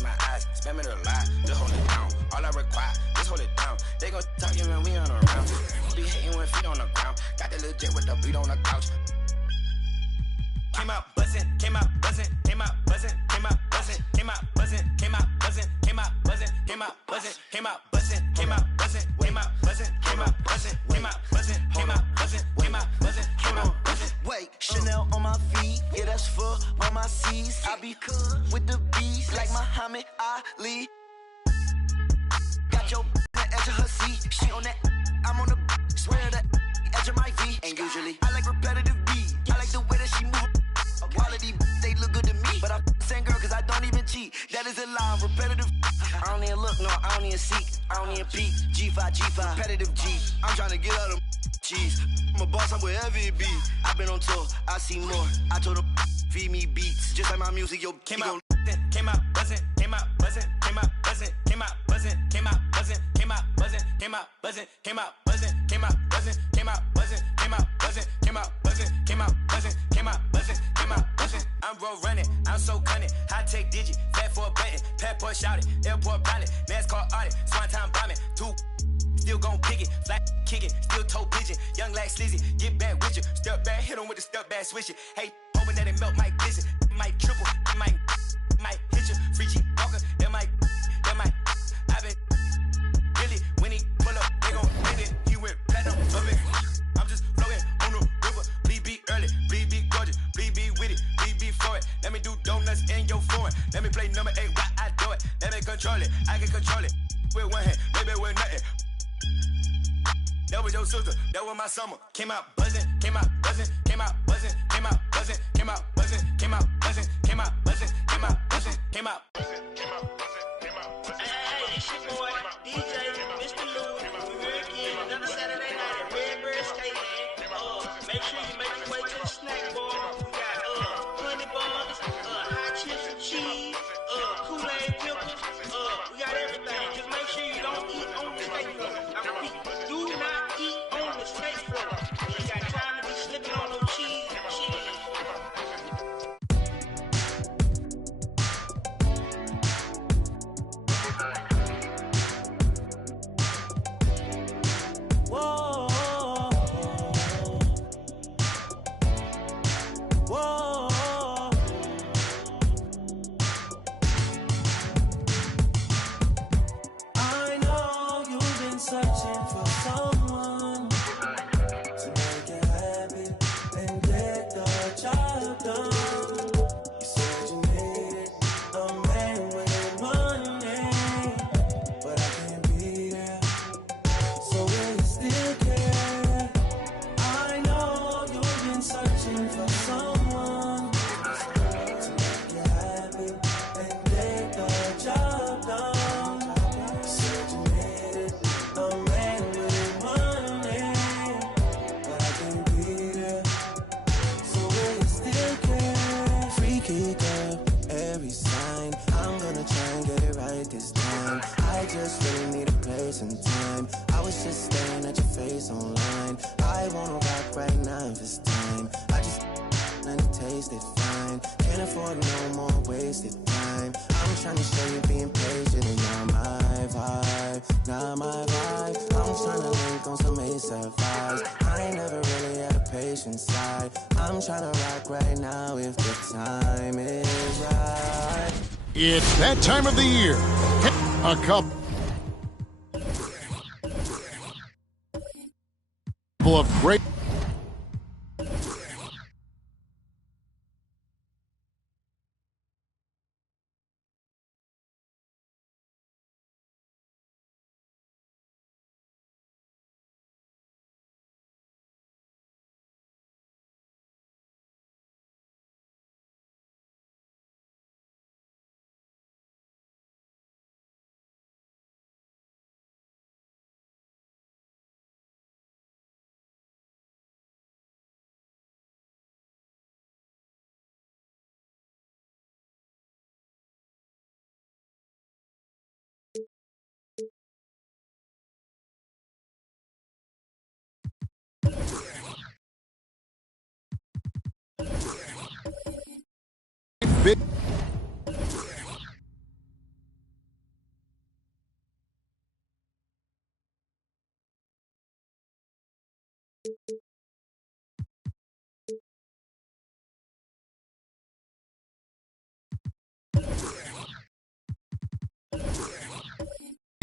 close my eyes, spam it a lot, just hold it down. All I require, just hold it down. They gon' talking when we on around. Be hating with feet on the ground. Got the little jet with the beat on the couch. Came out buzzing, came out buzzing, came out buzzing, came out buzzing, came out buzzing, came out buzzing, came out buzzing, came out buzzing, came out buzzing, came out buzzing, came out buzzing, came out buzzing, came out buzzing, came out buzzing, came out buzzing, came out buzzing. Wait, Chanel on my feet, yeah, that's for all my C's. I be cool with the beast like Muhammad Ali. Got your edge of her seat, she on that, I'm on the swear that edge of my V. And usually I like repetitive beat, I like the way that she move. Quality, they look good to me, but I'm same girl cause I don't even cheat. That is a lie, I'm repetitive. I don't even look, no, I don't even seek, I don't even peek. G5, repetitive G. I'm trying to get out of cheese. I'm a boss, I'm wherever it be. I've been on tour, I see more. I told her, feed me beats, just like my music, yo. Came out buzzing, came out buzzing, came out buzzing, came out buzzing, came out buzzing, came out buzzing, came out buzzing, came out buzzing, came out buzzing, came out buzzing, came out buzzing, came out buzzing, came out buzzing, came out buzzing, came out buzzing, came out buzzing. I'm road running, I'm so cunning, high tech digit, fat for a button, passport shouted, airport pilot, NASCAR audit, swan time bombing, two. Still gon' pick it, fly kick it, still toe pigeon, young like sleazy, get back with you, step back, hit him with the step back, switch it. Hey, hoping that it melt, might glisten, it might triple, it might hit you, free G walker, that might, I been really, when he pull up, they gon' hit it, he went platinum, love it. I'm just floating on the river, please be early, please be gorgeous, please be with it, please be for it. Let me do donuts in your foreign, let me play number 8 while I do it, let me control it, I can control it, with one hand, maybe with nothing. That was your sister, that was my summer. Came out buzzing, came out buzzing, came out buzzing, came out buzzing, came out buzzing, came out buzzing, came out buzzing, came out buzzing, came out buzzing, came out buzzing, came out buzzing. Hey, it's your boy, DJ, Mr. Lou. We're again, another Saturday night at Redbird Skateland. Make sure you make your way to the snack bar. We got honey buns, hot chips and cheese, Kool-Aid pickles. We got everything. Just make sure you don't eat on the skate floor. I repeat, do not eat on the skate floor. You ain't got time to be slipping on no cheese and cheese. Whoa, whoa. I know you've been searching for someone to make you happy and get the job done. You said you needed a man with money, but I can't be there. So will you still care? I know you've been searching for someone to make you happy and get the job done. You said you needed a man with money, but I can't be there. So will you still care? Freaky girl, every sign. I'm gonna try and get it right this time. I just really need a place and time. I was just staring at your face online. I wanna rock right now if it's time. I just and it tasted fine. Can't afford no more wasted time. I'm trying to show you being patient and not my vibe, not my vibe. I'm trying to link on some ASAP vibes. I ain't never really had a patient side. I'm trying to rock right now if the time is right. It's that time of the year. A couple of great big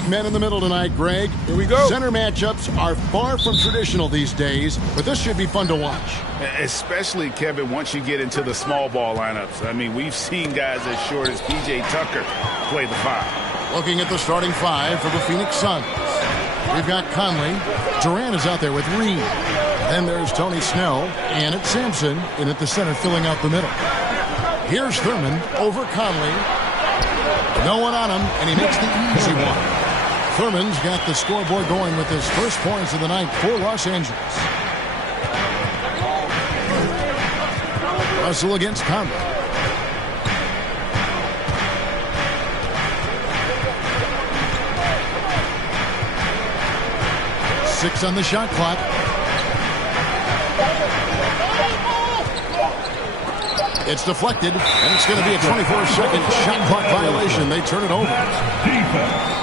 Men in the middle tonight, Greg. Here we go. Center matchups are far from traditional these days, but this should be fun to watch. Especially, Kevin, once you get into the small ball lineups. I mean, we've seen guys as short as P.J. Tucker play the 5. Looking at the starting 5 for the Phoenix Suns. We've got Conley. Durant is out there with Reed. Then there's Tony Snell, and it's Sampson in at the center filling out the middle. Here's Thurman over Conley. No one on him, and he makes the easy one. Thurman's got the scoreboard going with his first points of the night for Los Angeles. Russell against Conley. Six on the shot clock. It's deflected, and it's going to be a 24-second shot clock violation. They turn it over. Defense.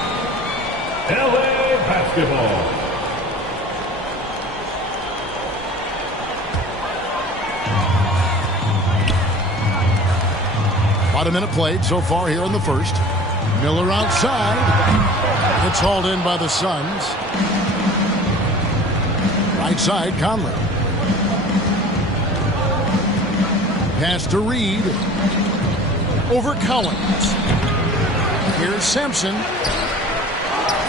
LA basketball. About a minute played so far here in the first. Miller outside. It's hauled in by the Suns. Right side, Conley. Pass to Reed. Over Collins. Here's Sampson.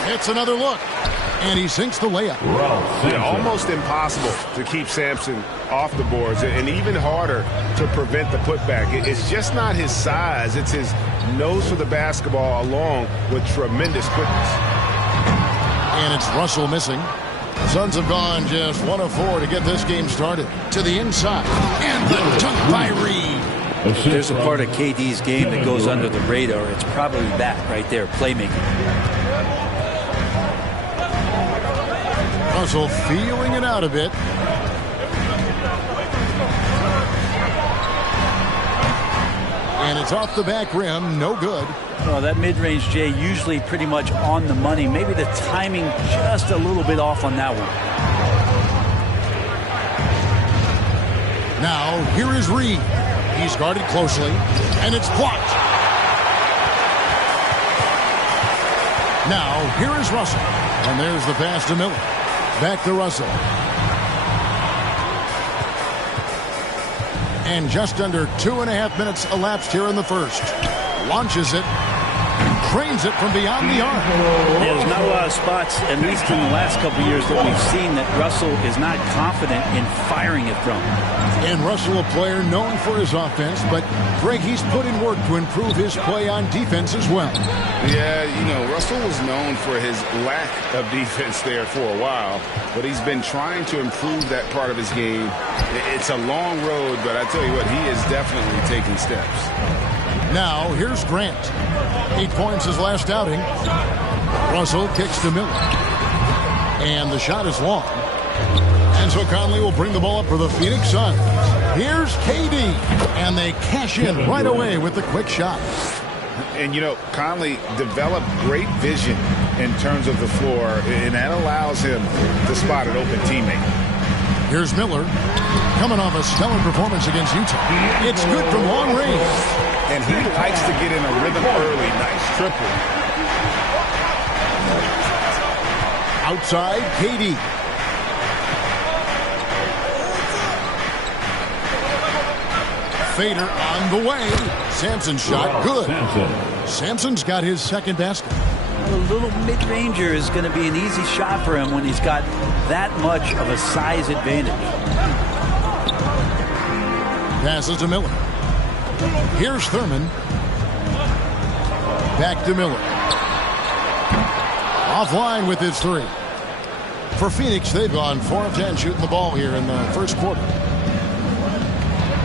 It's another look. And he sinks the layup. Yeah, almost impossible to keep Sampson off the boards, and even harder to prevent the putback. It's just not his size. It's his nose for the basketball along with tremendous quickness. And it's Russell missing. The Suns have gone just 1 of 4 to get this game started. To the inside. And the dunk by Reed. If there's a part of KD's game that goes under the radar, it's probably that right there, playmaking. Russell feeling it out a bit. And it's off the back rim, no good. Well, that mid-range, Jay, usually pretty much on the money. Maybe the timing just a little bit off on that one. Now, here is Reed. He's guarded closely, and it's blocked. Now, here is Russell. And there's the pass to Miller. Back to Russell. And just under 2.5 minutes elapsed here in the first. Launches it. Cranes it from beyond the arc. There's not a lot of spots, at least in the last couple of years, that we've seen that Russell is not confident in firing it from. And Russell, a player known for his offense, but Greg, he's put in work to improve his play on defense as well. Yeah, you know, Russell was known for his lack of defense there for a while, but he's been trying to improve that part of his game. It's a long road, but I tell you what, he is definitely taking steps. Now, here's Grant. 8 points his last outing. Russell kicks to Miller. And the shot is long. And so Conley will bring the ball up for the Phoenix Suns. Here's KD. And they cash in right away with the quick shot. And, you know, Conley developed great vision in terms of the floor, and that allows him to spot an open teammate. Here's Miller, coming off a stellar performance against Utah. It's good from long range. And he likes to get in a rhythm early. Nice triple. Outside, KD. Fader on the way. Sampson's shot, good. Sampson's got his second basket. A little mid-ranger is going to be an easy shot for him when he's got that much of a size advantage. Passes to Miller. Here's Thurman. Back to Miller. Offline with his 3. For Phoenix, they've gone 4 of 10 shooting the ball here in the first quarter.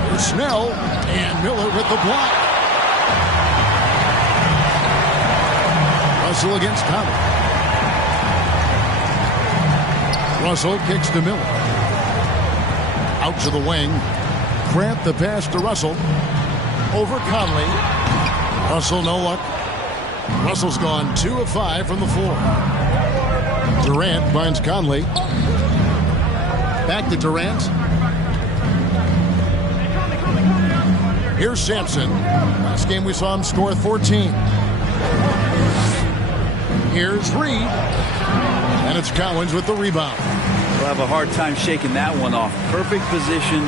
Here's Snell and Miller with the block. Russell against Conley. Russell kicks to Miller. Out to the wing. Grant the pass to Russell. Over Conley. Russell no luck. Russell's gone 2 of 5 from the floor. Durant finds Conley. Back to Durant. Here's Sampson. Last game we saw him score 14. Here's Reed. And it's Collins with the rebound. We'll have a hard time shaking that one off. Perfect position,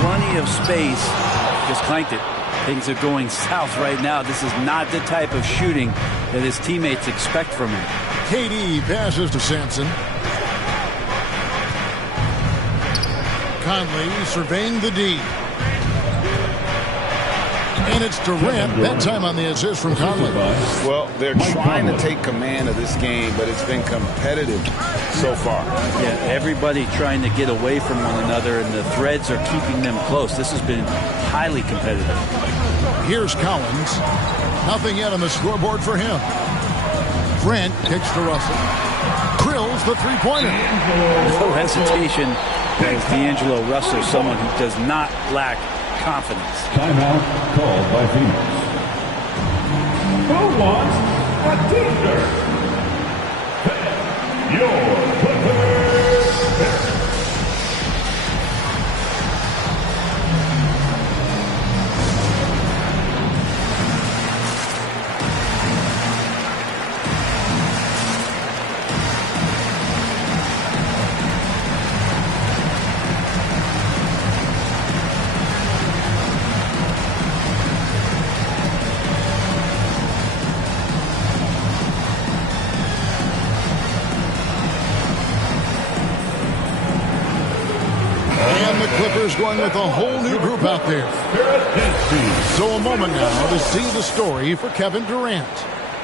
plenty of space. Just clanked it. Things are going south right now. This is not the type of shooting that his teammates expect from him. KD passes to Sampson. Conley surveying the D. And it's Durant. That time on the assist from Conley. Well, they're trying to take command of this game, but it's been competitive so far. Yeah, everybody trying to get away from one another, and the threads are keeping them close. This has been highly competitive. Here's Collins. Nothing yet on the scoreboard for him. Grant kicks to Russell. Drills the three-pointer. No hesitation as D'Angelo Russell, someone who does not lack confidence. Timeout called by Phoenix. Who wants a teaser? Your Clippers pick. Clippers going with a whole new group out there. So a moment now to see the story for Kevin Durant.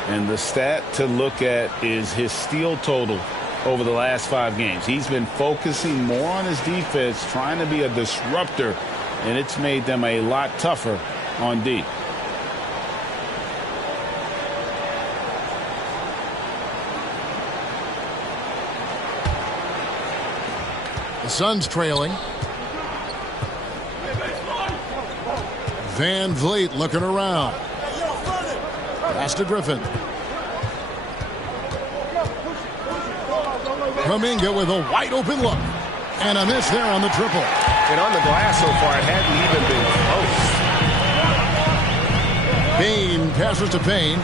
And the stat to look at is his steal total over the last 5 games. He's been focusing more on his defense, trying to be a disruptor, and it's made them a lot tougher on D. The Suns trailing. Van Vliet looking around. Pass to Griffin. Kuminga with a wide open look. And a miss there on the triple. And on the glass so far, it hadn't even been close. Payne passes to Payne.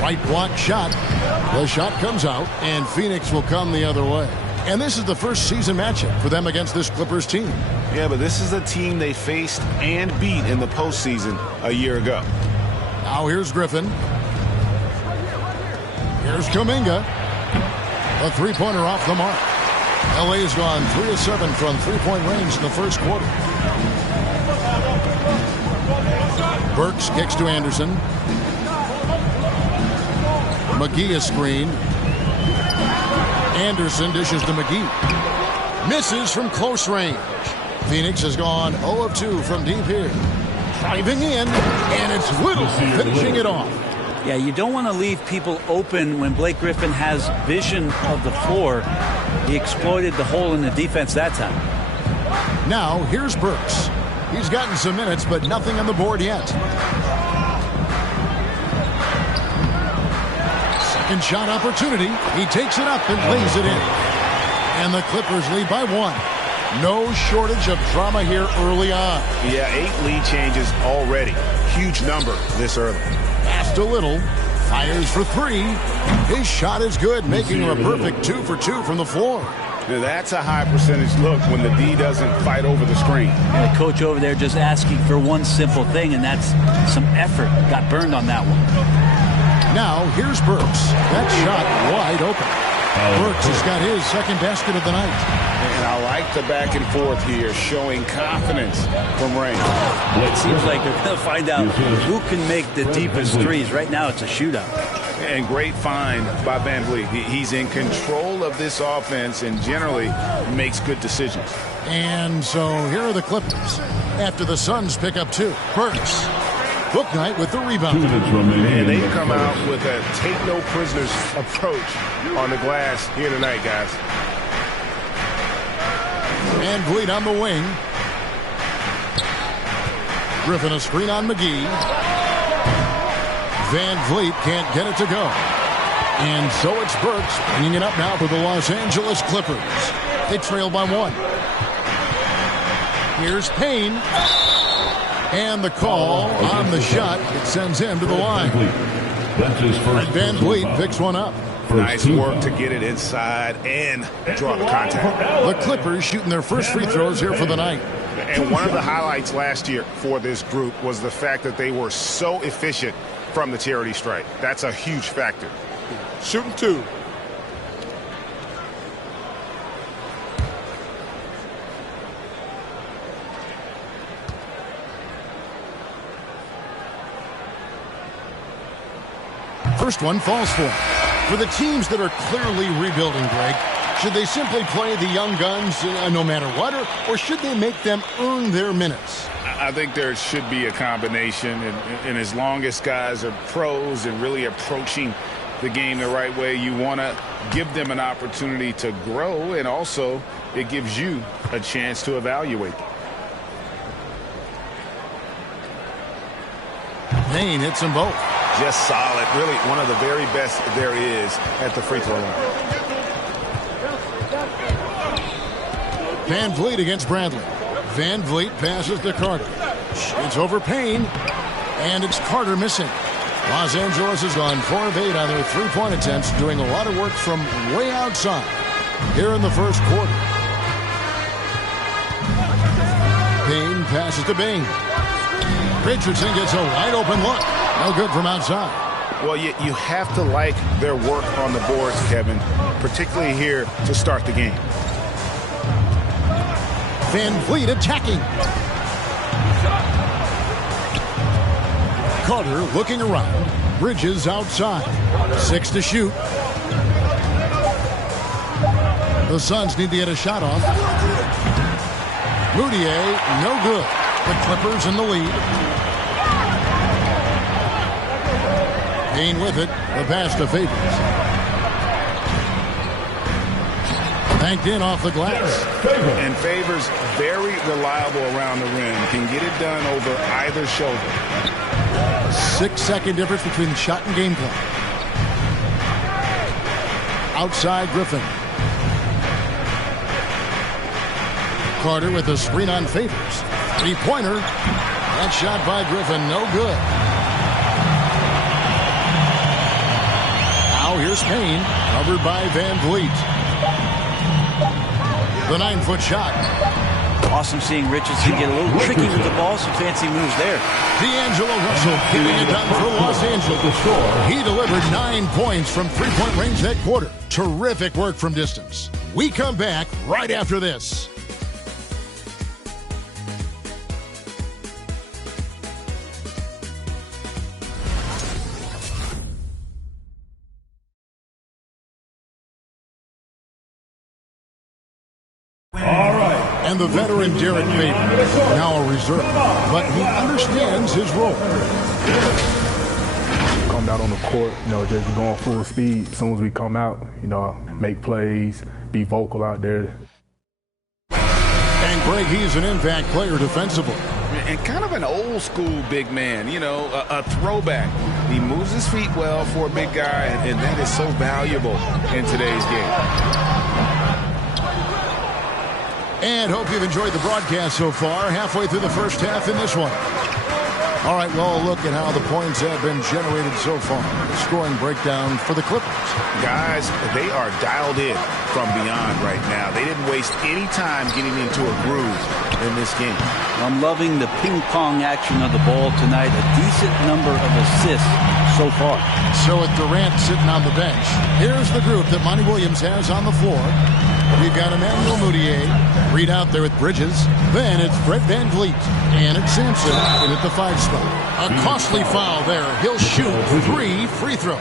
Right block shot. The shot comes out, and Phoenix will come the other way. And this is the first season matchup for them against this Clippers team. Yeah, but this is a team they faced and beat in the postseason a year ago. Now here's Griffin. Here's Kuminga. A three-pointer off the mark. LA's gone 3 of 7 from three-point range in the first quarter. Burks kicks to Anderson. McGee is screened. Anderson dishes to McGee. Misses from close range. Phoenix has gone 0 of 2 from deep here. Driving in, and it's Little finishing it off. Yeah, you don't want to leave people open when Blake Griffin has vision of the floor. He exploited the hole in the defense that time. Now, here's Burks. He's gotten some minutes, but nothing on the board yet. Second shot opportunity. He takes it up and lays it in. And the Clippers lead by 1. No shortage of drama here early on. Yeah, 8 lead changes already. Huge number this early. Passed a little. Fires for 3. His shot is good, making him a perfect 2 for 2 from the floor. Now that's a high percentage look when the D doesn't fight over the screen. And the coach over there just asking for one simple thing, and that's some effort. Got burned on that one. Now, here's Burks. That shot wide open. Burks has got his second basket of the night. And I like the back and forth here, showing confidence from range. It seems like they're going to find out who can make the deepest threes. Right now, it's a shootout. And great find by Van Vliet. He's in control of this offense and generally makes good decisions. And so here are the Clippers. After the Suns pick up 2. Burks. Bouknight with the rebound. And they come out with a take-no-prisoners approach on the glass here tonight, guys. Van Vliet on the wing. Griffin a screen on McGee. Van Vliet can't get it to go. And so it's Burks bringing it up now for the Los Angeles Clippers. They trail by 1. Here's Payne. And the call on the shot. It sends him to the line. That's his first. Van Vliet picks one up. Nice work to get it inside and draw the contact. The Clippers shooting their first free throws here for the night. And one of the highlights last year for this group was the fact that they were so efficient from the charity stripe. That's a huge factor. Shooting 2. First one falls for him. For the teams that are clearly rebuilding, Greg, should they simply play the young guns no matter what, or should they make them earn their minutes? I think there should be a combination, and as long as guys are pros and really approaching the game the right way, you want to give them an opportunity to grow, and also it gives you a chance to evaluate them. Payne hits them both. Just solid. Really one of the very best there is at the free throw line. Van Vliet against Bradley. Van Vliet passes to Carter. It's over Payne. And it's Carter missing. Los Angeles has gone 4 of 8 on their three-point attempts, doing a lot of work from way outside here in the first quarter. Payne passes to Bain. Richardson gets a wide open look. No good from outside. Well, you have to like their work on the boards, Kevin, particularly here to start the game. Van Vliet attacking. Carter looking around. Bridges outside. 6 to shoot. The Suns need to get a shot off. Moutier, no good. The Clippers in the lead. Payne with it. The pass to Favors. Banked in off the glass. And Favors very reliable around the rim. Can get it done over either shoulder. 6-second difference between the shot and game clock. Outside Griffin. Carter with a screen on Favors. Three-pointer. That shot by Griffin, no good. Now here's Payne, covered by Van Vliet. The 9-foot shot. Awesome seeing Richardson get a little tricky with the ball. Some fancy moves there. D'Angelo Russell getting it done for Los Angeles. He delivered 9 points from three-point range that quarter. Terrific work from distance. We come back right after this. And the veteran Derek Favors, now a reserve, but he understands his role. Come out on the court, just going full speed. As soon as we come out, make plays, be vocal out there. And Greg, he's an impact player defensively. And kind of an old school big man, a throwback. He moves his feet well for a big guy, and that is so valuable in today's game. And hope you've enjoyed the broadcast so far. Halfway through the first half in this one. All right, well, look at how the points have been generated so far. The scoring breakdown for the Clippers. Guys, they are dialed in from beyond right now. They didn't waste any time getting into a groove in this game. I'm loving the ping-pong action of the ball tonight. A decent number of assists so far. So with Durant sitting on the bench, here's the group that Monty Williams has on the floor. We've got Emmanuel Moutier, Reed out there with Bridges. Then it's Fred Van Vliet. And it's Sampson in at the 5 spot. A costly foul there. He'll shoot 3 free throws.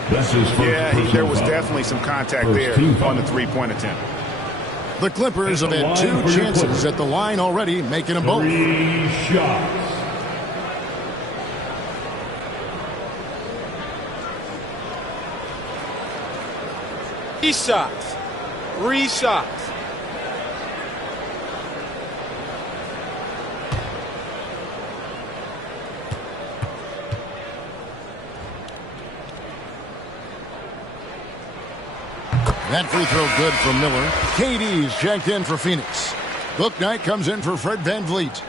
There was definitely some contact there on the three-point attempt. The Clippers have had 2 chances at the line already, making them both. 3 shots. Three shots. That free throw good from Miller. KD's checked in for Phoenix. Bouknight comes in for Fred VanVleet.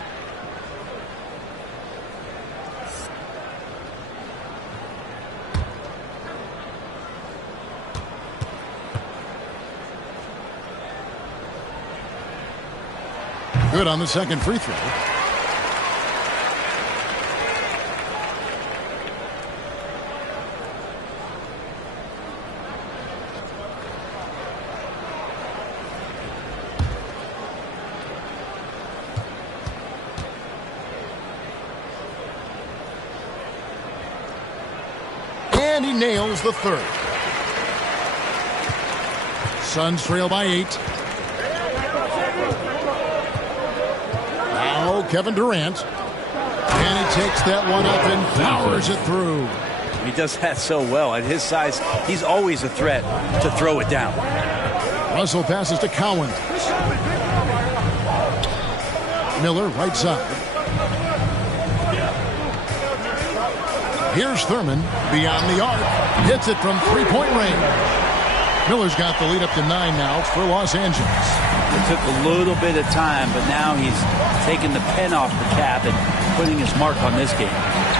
Good on the second free throw. And he nails the third. Suns trail by 8. Now Kevin Durant. And he takes that one up and powers it through. He does that so well. At his size, he's always a threat to throw it down. Russell passes to Cowan. Miller right side. Here's Thurman beyond the arc. Hits it from three-point range. Miller's got the lead up to 9 now for Los Angeles. It took a little bit of time, but now he's taking the pen off the cap and putting his mark on this game.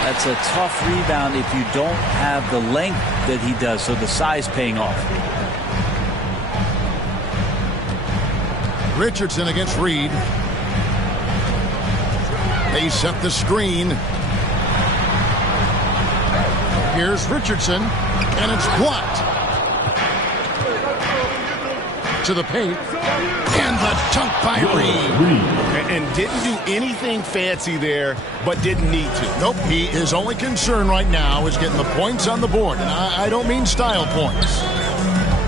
That's a tough rebound if you don't have the length that he does, so the size paying off. Richardson against Reed. They set the screen. Here's Richardson, and it's blocked. To the paint, and the dunk by Reed. And didn't do anything fancy there, but didn't need to. Nope, his only concern right now is getting the points on the board, and I don't mean style points.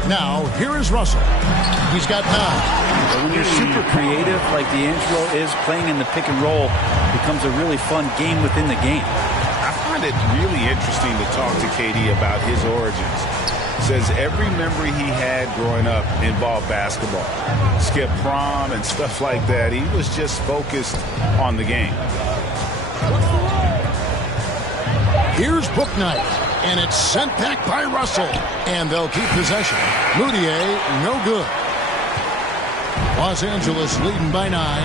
Now, here is Russell. He's got 9. But when you're super creative, like D'Angelo is, playing in the pick and roll becomes a really fun game within the game. I find it really interesting to talk to KD about his origins. Says every memory he had growing up involved basketball. Skip prom and stuff like that. He was just focused on the game. Here's Bouknight, and it's sent back by Russell. And they'll keep possession. Moutier, no good. Los Angeles leading by 9.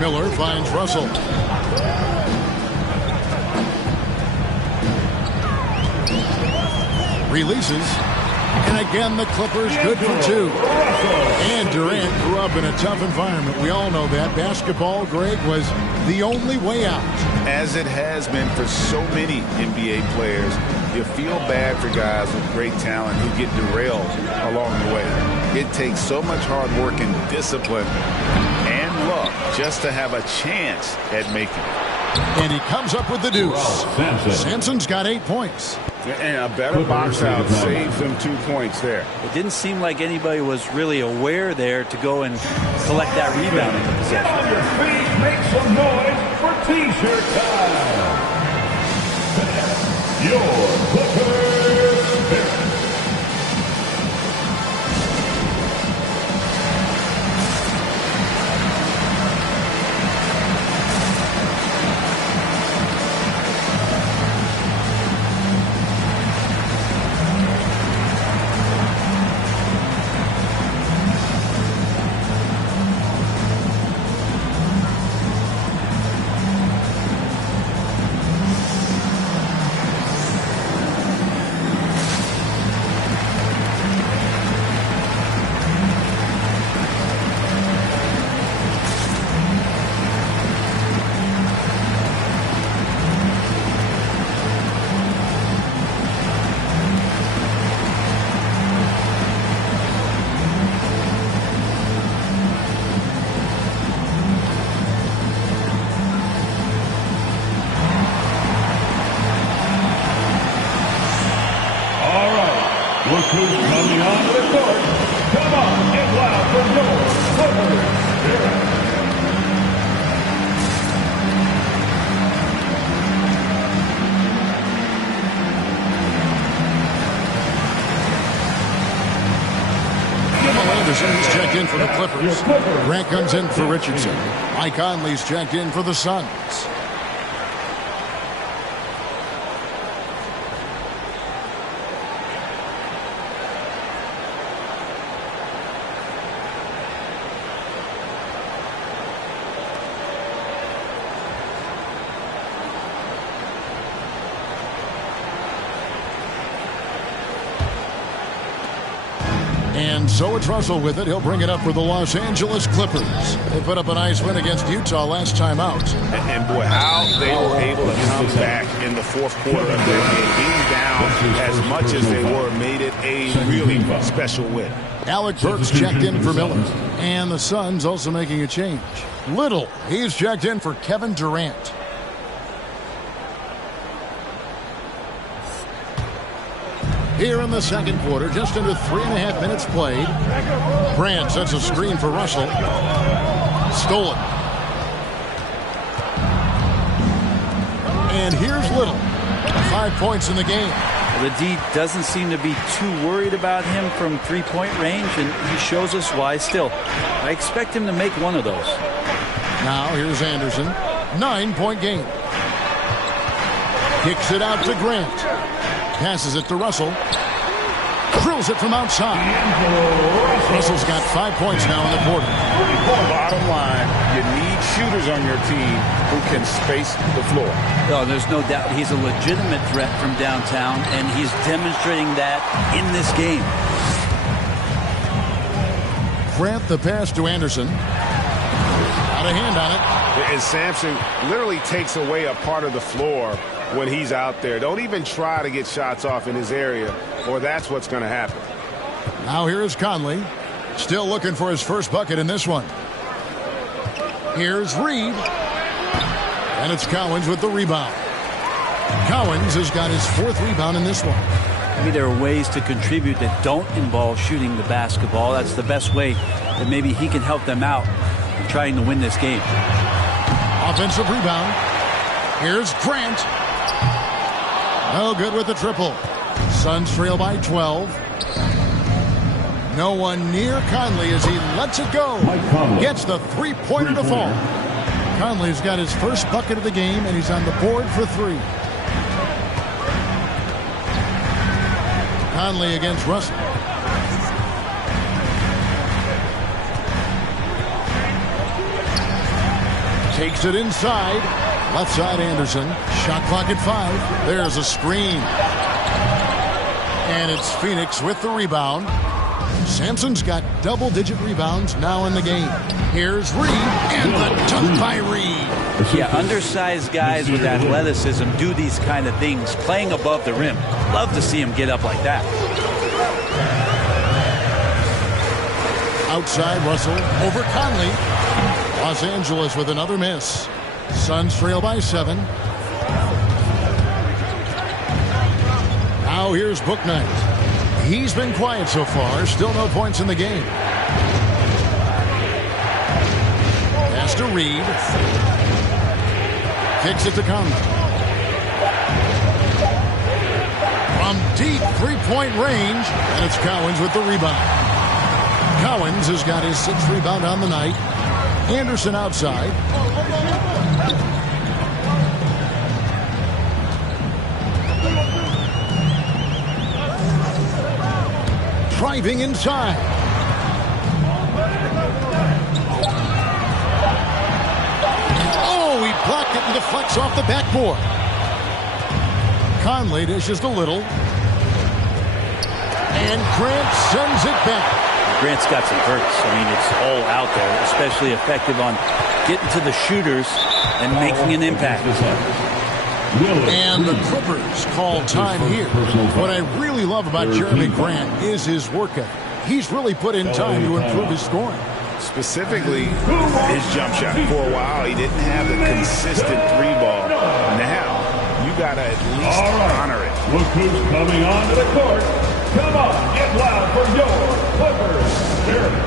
Miller finds Russell. Releases, and again the Clippers good for 2. And Durant grew up in a tough environment. We all know that. Basketball, Greg, was the only way out. As it has been for so many NBA players, you feel bad for guys with great talent who get derailed along the way. It takes so much hard work and discipline and luck just to have a chance at making it. And he comes up with the deuce. Sampson's got 8 points. And a better box out saves them 2 points there. It didn't seem like anybody was really aware there to go and collect that rebound in the possession. On your feet, make some noise for T-shirt time. Your Clippers Spirit. Look who's coming onto the court. Come on, get loud for your Clippers Spirit. Anderson's checked in for the Clippers. Grant comes in for Richardson. Mike Conley's checked in for the Suns. And so it's Russell with it. He'll bring it up for the Los Angeles Clippers. They put up a nice win against Utah last time out. And boy, how they were able to come back in the fourth quarter of their game. Being down as much as they were made it a really special win. Alec Burks checked in for Miller. And the Suns also making a change. Little, he's checked in for Kevin Durant. Here in the second quarter, just under 3.5 minutes played. Grant sets a screen for Russell. Stolen. And here's Little. 5 points in the game. The D doesn't seem to be too worried about him from three-point range, and he shows us why still. I expect him to make one of those. Now here's Anderson. 9-point game. Kicks it out to Grant. Passes it to Russell. Drills it from outside. Russell's got 5 points now in the quarter. Bottom line, you need shooters on your team who can space the floor. Oh, there's no doubt he's a legitimate threat from downtown, and he's demonstrating that in this game. Grant the pass to Anderson. Got a hand on it. And Sampson literally takes away a part of the floor when he's out there. Don't even try to get shots off in his area, or that's what's going to happen. Now here is Conley. Still looking for his first bucket in this one. Here's Reed. And it's Cowens with the rebound. Cowens has got his 4th rebound in this one. Maybe there are ways to contribute that don't involve shooting the basketball. That's the best way that maybe he can help them out in trying to win this game. Offensive rebound. Here's Grant. No good with the triple. Suns trail by 12. No one near Conley as he lets it go. Gets the three-pointer to fall. Conley's got his first bucket of the game, and he's on the board for 3. Conley against Russell. Takes it inside. Left side Anderson. Shot clock at 5. There's a screen. And it's Phoenix with the rebound. Sampson's got double-digit rebounds now in the game. Here's Reed, and the dunk by Reed. Yeah, undersized guys with athleticism do these kind of things, playing above the rim. Love to see him get up like that. Outside Russell, over Conley. Los Angeles with another miss. Suns trail by 7. Now here's Bouknight. He's been quiet so far. Still no points in the game. Pass to Reed. Kicks it to Conley. From deep three-point range. And it's Cowens with the rebound. Cowens has got his 6th rebound on the night. Anderson outside. Driving inside. Oh, he blocked it and deflects off the backboard. Conley dishes to Little. And Grant sends it back. Grant's got some hurts. I mean, it's all out there, especially effective on getting to the shooters and making an impact. And the Clippers call time here. What I really love about Jeremy Grant is his work ethic. He's really put in time to improve his scoring. Specifically, his jump shot. For a while, he didn't have the consistent 3-ball. Now, you got to at least honor it. Look who's coming onto the court. Come on, get loud for your Clippers. Jeremy.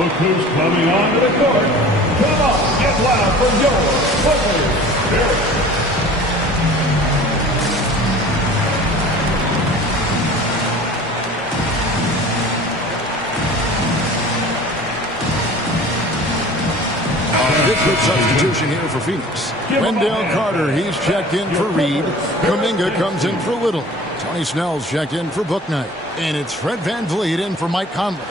Look who's coming onto the court. Come on, get loud for your Footloose Spirit. Good substitution here for Phoenix. Wendell Carter, he's checked in for Reed. Kuminga comes in for Little. Tony Snell's checked in for Bouknight. And it's Fred VanVleet in for Mike Conley.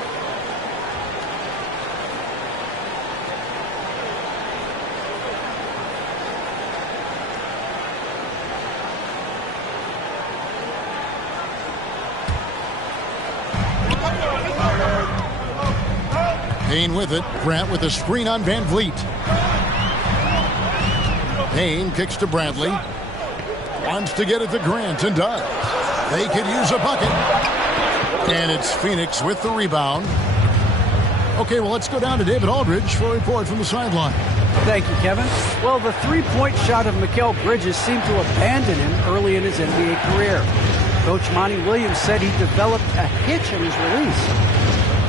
Payne with it. Grant with a screen on VanVleet. Payne kicks to Bradley. Wants to get it to Grant and does. They could use a bucket. And it's Phoenix with the rebound. Okay, well, let's go down to David Aldridge for a report from the sideline. Thank you, Kevin. Well, the three-point shot of Mikal Bridges seemed to abandon him early in his NBA career. Coach Monty Williams said he developed a hitch in his release.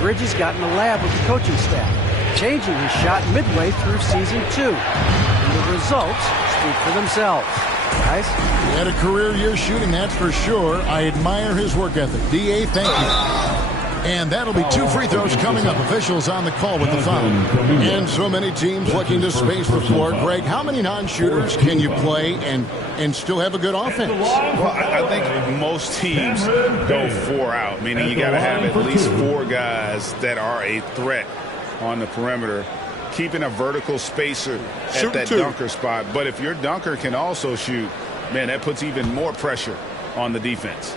Bridges got in the lab with the coaching staff, changing his shot midway through season 2. And the results speak for themselves. Guys? He had a career year shooting, that's for sure. I admire his work ethic. D.A., thank you. And that'll be 2 free throws coming up. Officials on the call with the foul. And so many teams looking to space the floor. Greg, how many non-shooters can you play and still have a good offense? Well, I think most teams go 4 out, meaning you got to have at least 4 guys that are a threat on the perimeter, keeping a vertical spacer at that dunker spot. But if your dunker can also shoot, man, that puts even more pressure on the defense.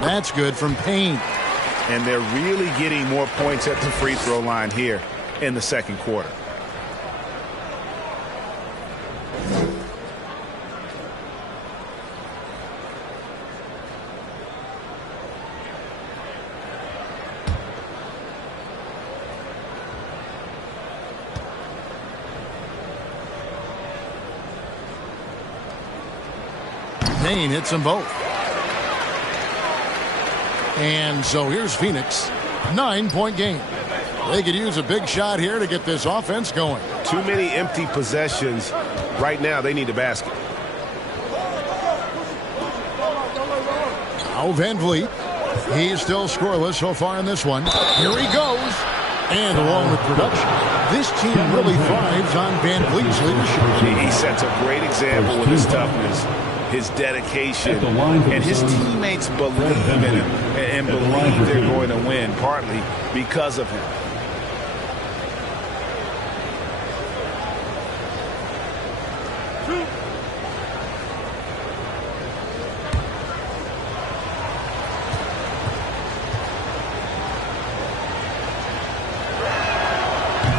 That's good from Payne. And they're really getting more points at the free throw line here in the second quarter. Payne hits them both. And so here's Phoenix. 9-point game. They could use a big shot here to get this offense going. Too many empty possessions. Right now, they need a basket. Now VanVleet. He's still scoreless so far in this one. Here he goes. And along with production, this team really thrives on VanVleet's leadership. He sets a great example with his toughness, his dedication, and his teammates believe in him and believe they're going to win, partly because of him.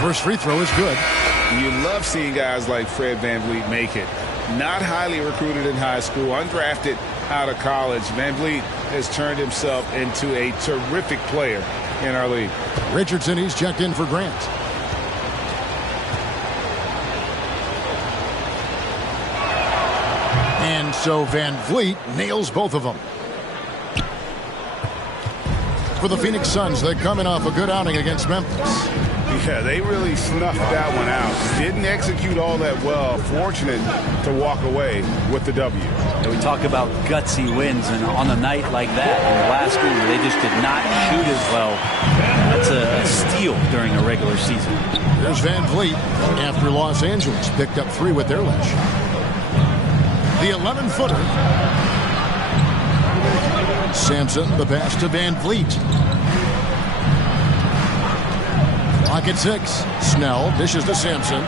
First free throw is good. You love seeing guys like Fred VanVleet make it. Not highly recruited in high school, undrafted out of college. VanVleet has turned himself into a terrific player in our league. Richardson, he's checked in for Grant. And so VanVleet nails both of them. For the Phoenix Suns, they're coming off a good outing against Memphis. Yeah, they really snuffed that one out. Didn't execute all that well. Fortunate to walk away with the W. And we talk about gutsy wins, and on a night like that in Alaska where they just did not shoot as well, that's a steal during a regular season. There's VanVleet after Los Angeles picked up 3 with their lunch. The 11-footer. Sampson, the pass to VanVleet. Clock at 6. Snell dishes to Sampson.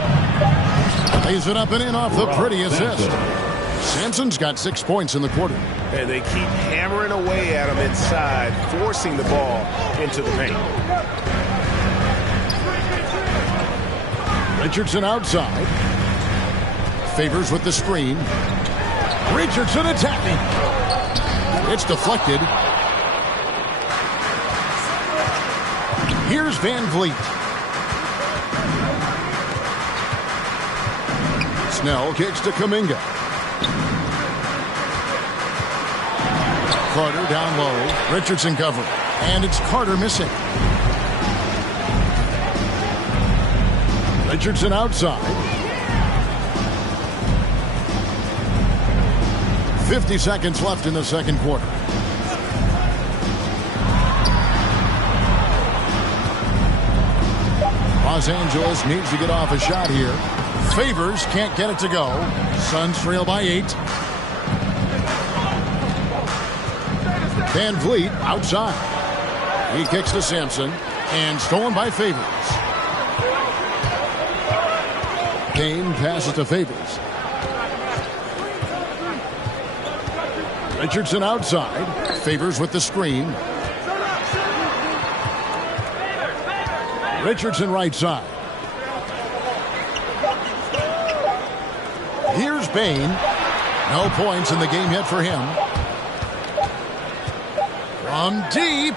Lays it up and in off the pretty assist. Sampson's got 6 points in the quarter. And they keep hammering away at him inside, forcing the ball into the paint. Richardson outside. Favors with the screen. Richardson attacking. It's deflected. Here's VanVleet. Snell kicks to Kuminga. Carter down low. Richardson covered. And it's Carter missing. Richardson outside. 50 seconds left in the second quarter. Los Angeles needs to get off a shot here. Favors can't get it to go. Suns trail by 8. Van Vliet outside. He kicks to Sampson and stolen by Favors. Kane passes to Favors. Richardson outside. Favors with the screen. Richardson right side. Here's Bane. No points in the game yet for him. From deep.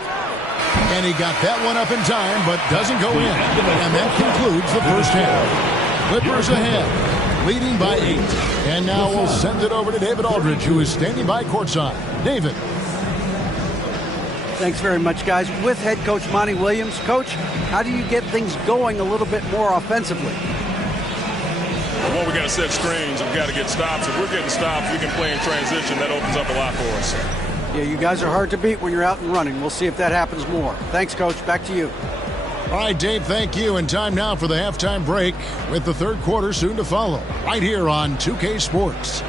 And he got that one up in time, but doesn't go in. And that concludes the first half. Clippers ahead, leading by 8. And now we'll send it over to David Aldridge, who is standing by courtside. David. Thanks very much, guys. With head coach Monty Williams. Coach, how do you get things going a little bit more offensively? Well, we got to set screens. We've got to get stops. If we're getting stops, we can play in transition. That opens up a lot for us. Yeah, you guys are hard to beat when you're out and running. We'll see if that happens more. Thanks, Coach. Back to you. All right, Dave, thank you. And time now for the halftime break with the third quarter soon to follow. Right here on 2K Sports.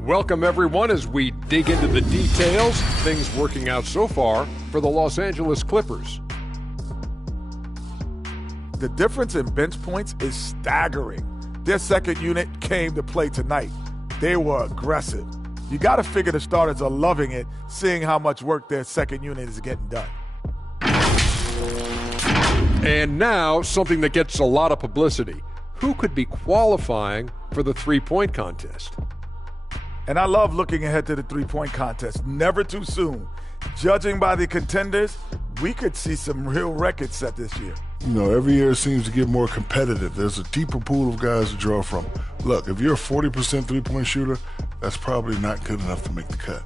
Welcome, everyone, as we dig into the details. Things working out so far for the Los Angeles Clippers. The difference in bench points is staggering. Their second unit came to play tonight. They were aggressive. You got to figure the starters are loving it, seeing how much work their second unit is getting done. And now, something that gets a lot of publicity. Who could be qualifying for the three-point contest? And I love looking ahead to the three-point contest. Never too soon. Judging by the contenders, we could see some real records set this year. You know, every year it seems to get more competitive. There's a deeper pool of guys to draw from. Look, if you're a 40% three-point shooter, that's probably not good enough to make the cut.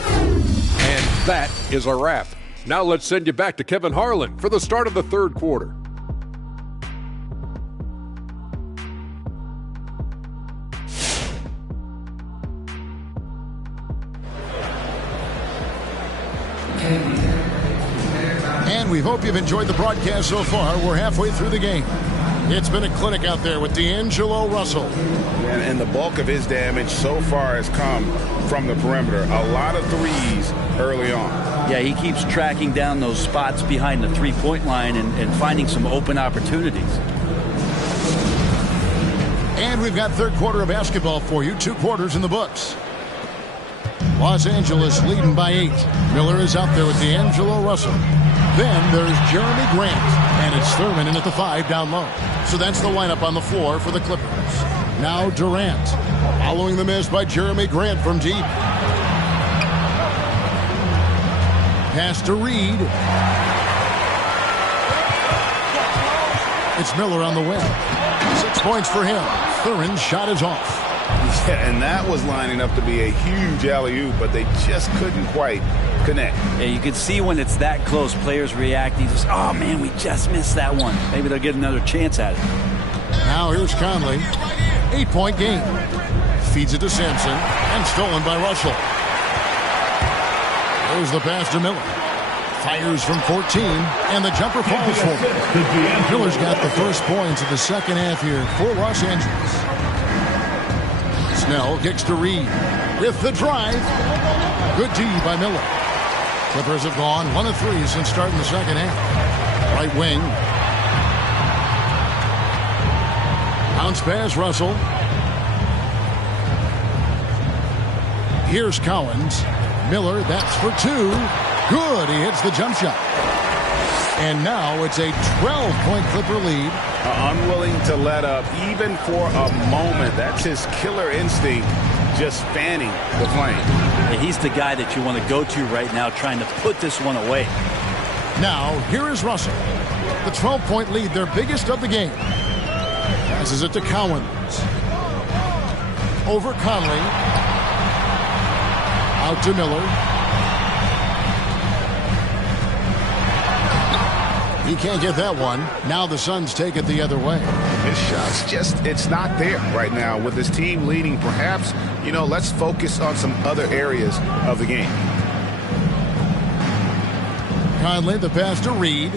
And that is a wrap. Now let's send you back to Kevin Harlan for the start of the third quarter. And we hope you've enjoyed the broadcast so far. We're halfway through the game. It's been a clinic out there with D'Angelo Russell. And the bulk of his damage so far has come from the perimeter. A lot of threes early on. Yeah, he keeps tracking down those spots behind the three-point line and finding some open opportunities. And we've got third quarter of basketball for you. 2 quarters in the books. Los Angeles leading by 8. Miller is out there with D'Angelo Russell. Then there's Jeremy Grant, and it's Thurman in at the 5 down low. So that's the lineup on the floor for the Clippers. Now Durant, following the miss by Jeremy Grant from deep. Pass to Reed. It's Miller on the wing. 6 points for him. Thurin's shot is off. Yeah, and that was lining up to be a huge alley-oop, but they just couldn't quite connect. Yeah, you can see when it's that close, players reacting. Just, oh, man, we just missed that one. Maybe they'll get another chance at it. Now here's Conley. 8-point game. Feeds it to Sampson, and stolen by Russell. There's the pass to Miller. Fires from 14, and the jumper falls for him. Miller's got the first points of the second half here for Los Angeles. Snell kicks to Reed with the drive. Good D by Miller. Clippers have gone 1 of 3 since starting the second half. Right wing. Bounce pass, Russell. Here's Collins. Miller, that's for 2. Good, he hits the jump shot. And now it's a 12-point Clipper lead. Unwilling to let up even for a moment. That's his killer instinct, just fanning the flame. Yeah, he's the guy that you want to go to right now, trying to put this one away. Now, here is Russell. The 12-point lead, their biggest of the game. Passes it to Cowens. over Conley. Out to Miller. He can't get that one. Now the Suns take it the other way. His shot's it's not there right now. With his team leading, perhaps, let's focus on some other areas of the game. Conley, the pass to Reed.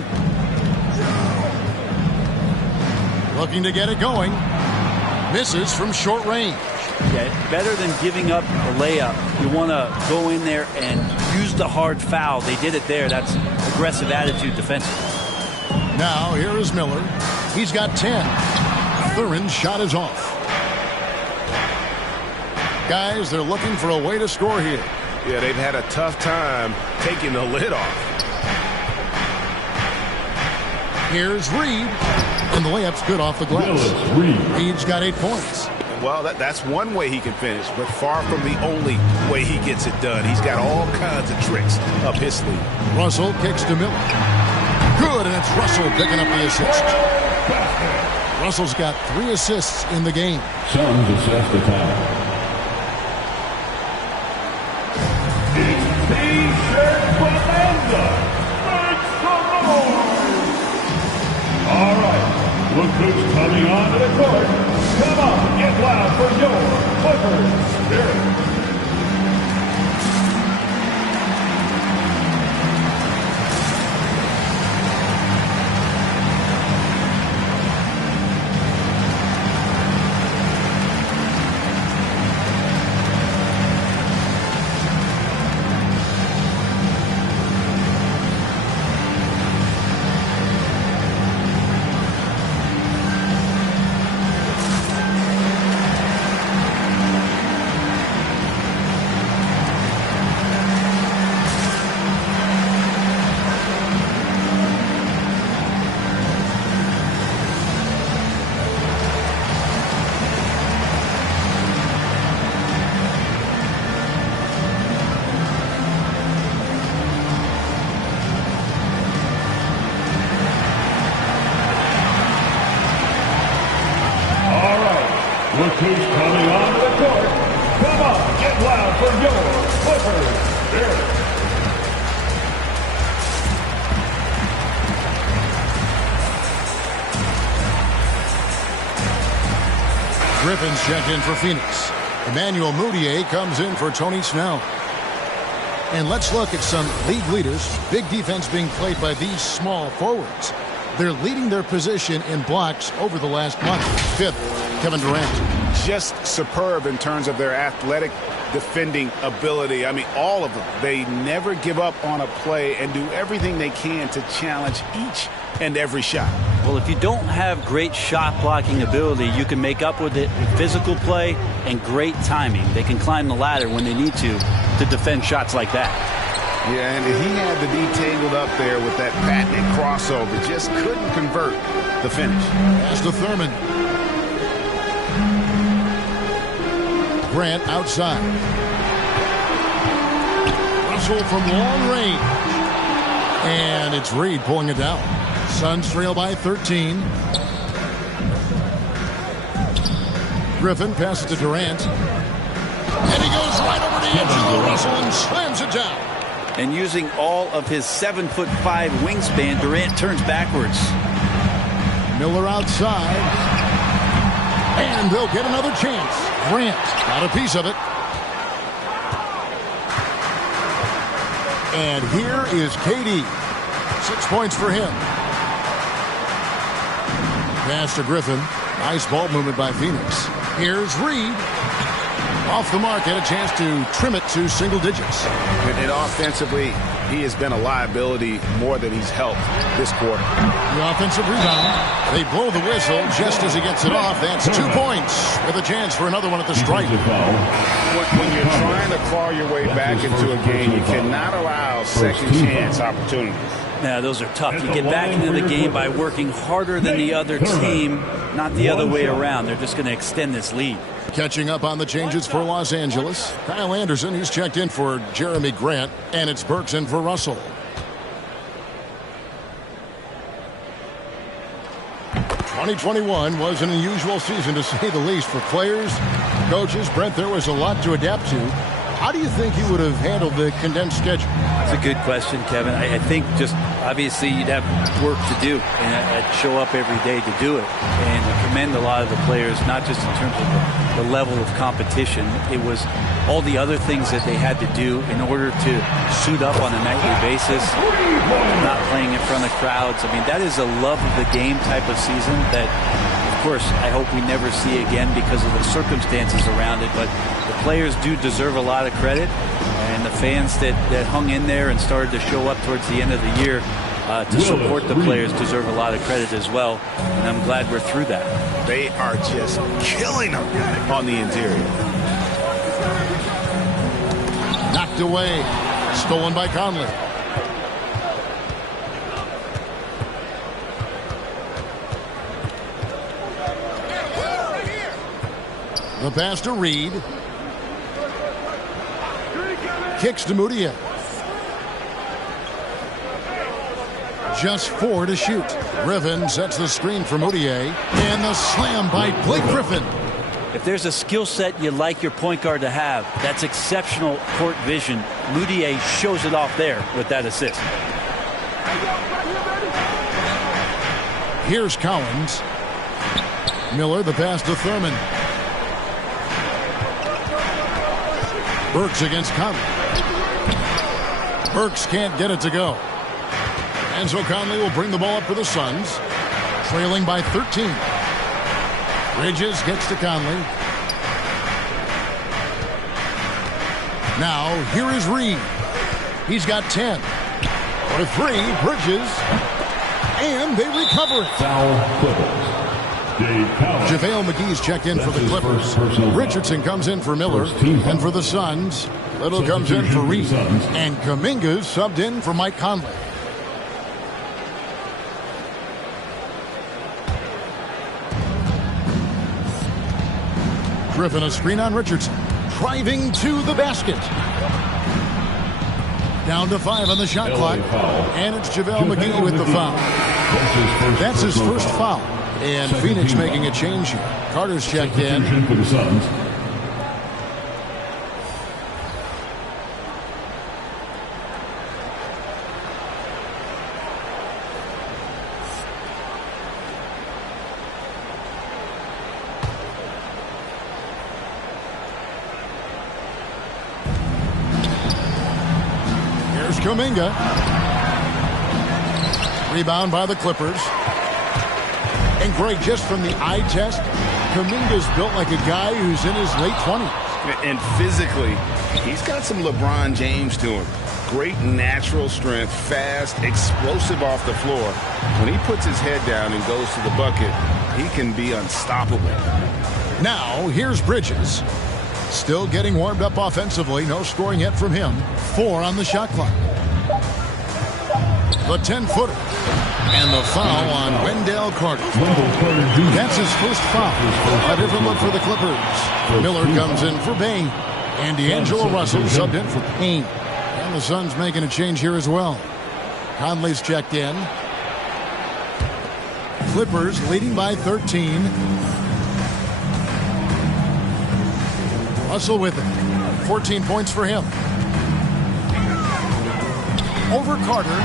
Looking to get it going. Misses from short range. Yeah, better than giving up a layup. You want to go in there and use the hard foul. They did it there. That's aggressive attitude defensively. Now, here is Miller. He's got 10. Thurin's shot is off. Guys, they're looking for a way to score here. Yeah, they've had a tough time taking the lid off. Here's Reed. And the layup's good off the glass. Reed's got 8 points. Well, that's one way he can finish, but far from the only way he gets it done. He's got all kinds of tricks up his sleeve. Russell kicks to Miller. Good, and it's Russell picking up the assist. Russell's got 3 assists in the game. Suns assess the time. It's T-shirt bonanza. Make some noise. All right, look who's coming onto the court. Come on, get loud for your Clippers Spirit. Look who's coming onto the court. Come on, get loud for your Clippers Spirit. Griffin's checked in for Phoenix. Emmanuel Mudiay comes in for Tony Snell. And let's look at some league leaders. Big defense being played by these small forwards. They're leading their position in blocks over the last month. 5th, Kevin Durant. Just superb in terms of their athletic defending ability. I mean, all of them. They never give up on a play and do everything they can to challenge each and every shot. Well, if you don't have great shot blocking ability, you can make up with it with physical play and great timing. They can climb the ladder when they need to defend shots like that. Yeah, and he had to be tangled up there with that patented crossover. Just couldn't convert the finish. Pass to Thurman. Grant outside. Russell from long range. And it's Reed pulling it down. Suns trail by 13. Griffin passes to Durant. And he goes right over the edge of Russell and slams it down. And using all of his 7'5" wingspan, Durant turns backwards. Miller outside. And they'll get another chance. Grant got a piece of it. And here is KD. 6 points for him. Pass to Griffin. Nice ball movement by Phoenix. Here's Reed. Off the mark, had a chance to trim it to single digits. And offensively, he has been a liability more than he's helped this quarter. The offensive rebound. They blow the whistle just as he gets it off. That's 2 points with a chance for another one at the stripe. When you're trying to claw your way back into a game, you cannot allow second chance opportunities. Yeah, those are tough. You get back into the game by working harder than the other team, not the other way around. They're just going to extend this lead. Catching up on the changes for Los Angeles. Kyle Anderson, he's checked in for Jeremy Grant, and it's Burks in for Russell. '21 was an unusual season to say the least for players Coaches, Brent, there was a lot to adapt to. How do you think you would have handled the condensed schedule? That's a good question, Kevin. I think just obviously you'd have work to do and I'd show up every day to do it. And I commend a lot of the players, not just in terms of the level of competition. It was all the other things that they had to do in order to suit up on a nightly basis, not playing in front of crowds. I mean, that is a love of the game type of season that, of course, I hope we never see again because of the circumstances around it. But the players do deserve a lot of credit, and the fans that hung in there and started to show up towards the end of the year to support the players deserve a lot of credit as well, and I'm glad we're through that. They are just killing them on the interior. Knocked away. Stolen by Conley. The pass to Reed. Kicks to Mudiay. Just 4 to shoot. Griffin sets the screen for Mudiay. And the slam by Blake Griffin. If there's a skill set you like your point guard to have, that's exceptional court vision. Mudiay shows it off there with that assist. Here's Collins. Miller, the pass to Thurman. Burks against Conley. Burks can't get it to go. And so Conley will bring the ball up for the Suns, trailing by 13. Bridges gets to Conley. Now, here is Reed. He's got 10. For 3, Bridges. And they recover it. JaVale McGee's checked in for the Clippers. Richardson comes in for Miller. And for the Suns, Little comes in for Reed. And Kuminga's subbed in for Mike Conley. Griffin, a screen on Richardson. Driving to the basket. Down to 5 on the shot clock. And it's JaVale McGee with the foul. That's his first foul. And Phoenix making a change here. Carter's checked in. For the Suns. Here's Kuminga. Rebound by the Clippers. And Greg, just from the eye test, Kuminga's built like a guy who's in his late 20s. And physically, he's got some LeBron James to him. Great natural strength, fast, explosive off the floor. When he puts his head down and goes to the bucket, he can be unstoppable. Now, here's Bridges. Still getting warmed up offensively. No scoring yet from him. 4 on the shot clock. The 10-footer. And the foul on Wendell Carter. That's his first foul. A different look for the Clippers. Miller comes in for Bain. And D'Angelo Russell subbed in for Payne. And the Suns making a change here as well. Conley's checked in. Clippers leading by 13. Russell with it. 14 points for him. Over Carter.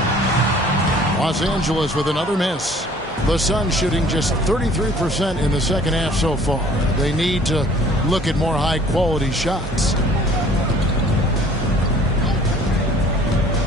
Los Angeles with another miss. The Suns shooting just 33% in the second half so far. They need to look at more high-quality shots.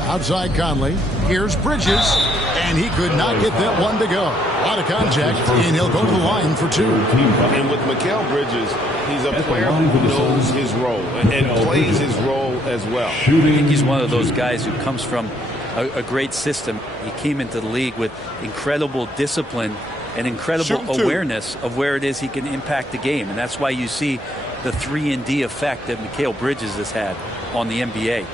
Outside Conley. Here's Bridges. And he could not get that one to go. A lot of contact, and he'll go to the line for 2. And with Mikal Bridges, he's a player who knows his role and plays his role as well. I think he's one of those guys who comes from a great system. He came into the league with incredible discipline and incredible awareness of where it is he can impact the game. And that's why you see the 3-and-D effect that Mikal Bridges has had on the NBA.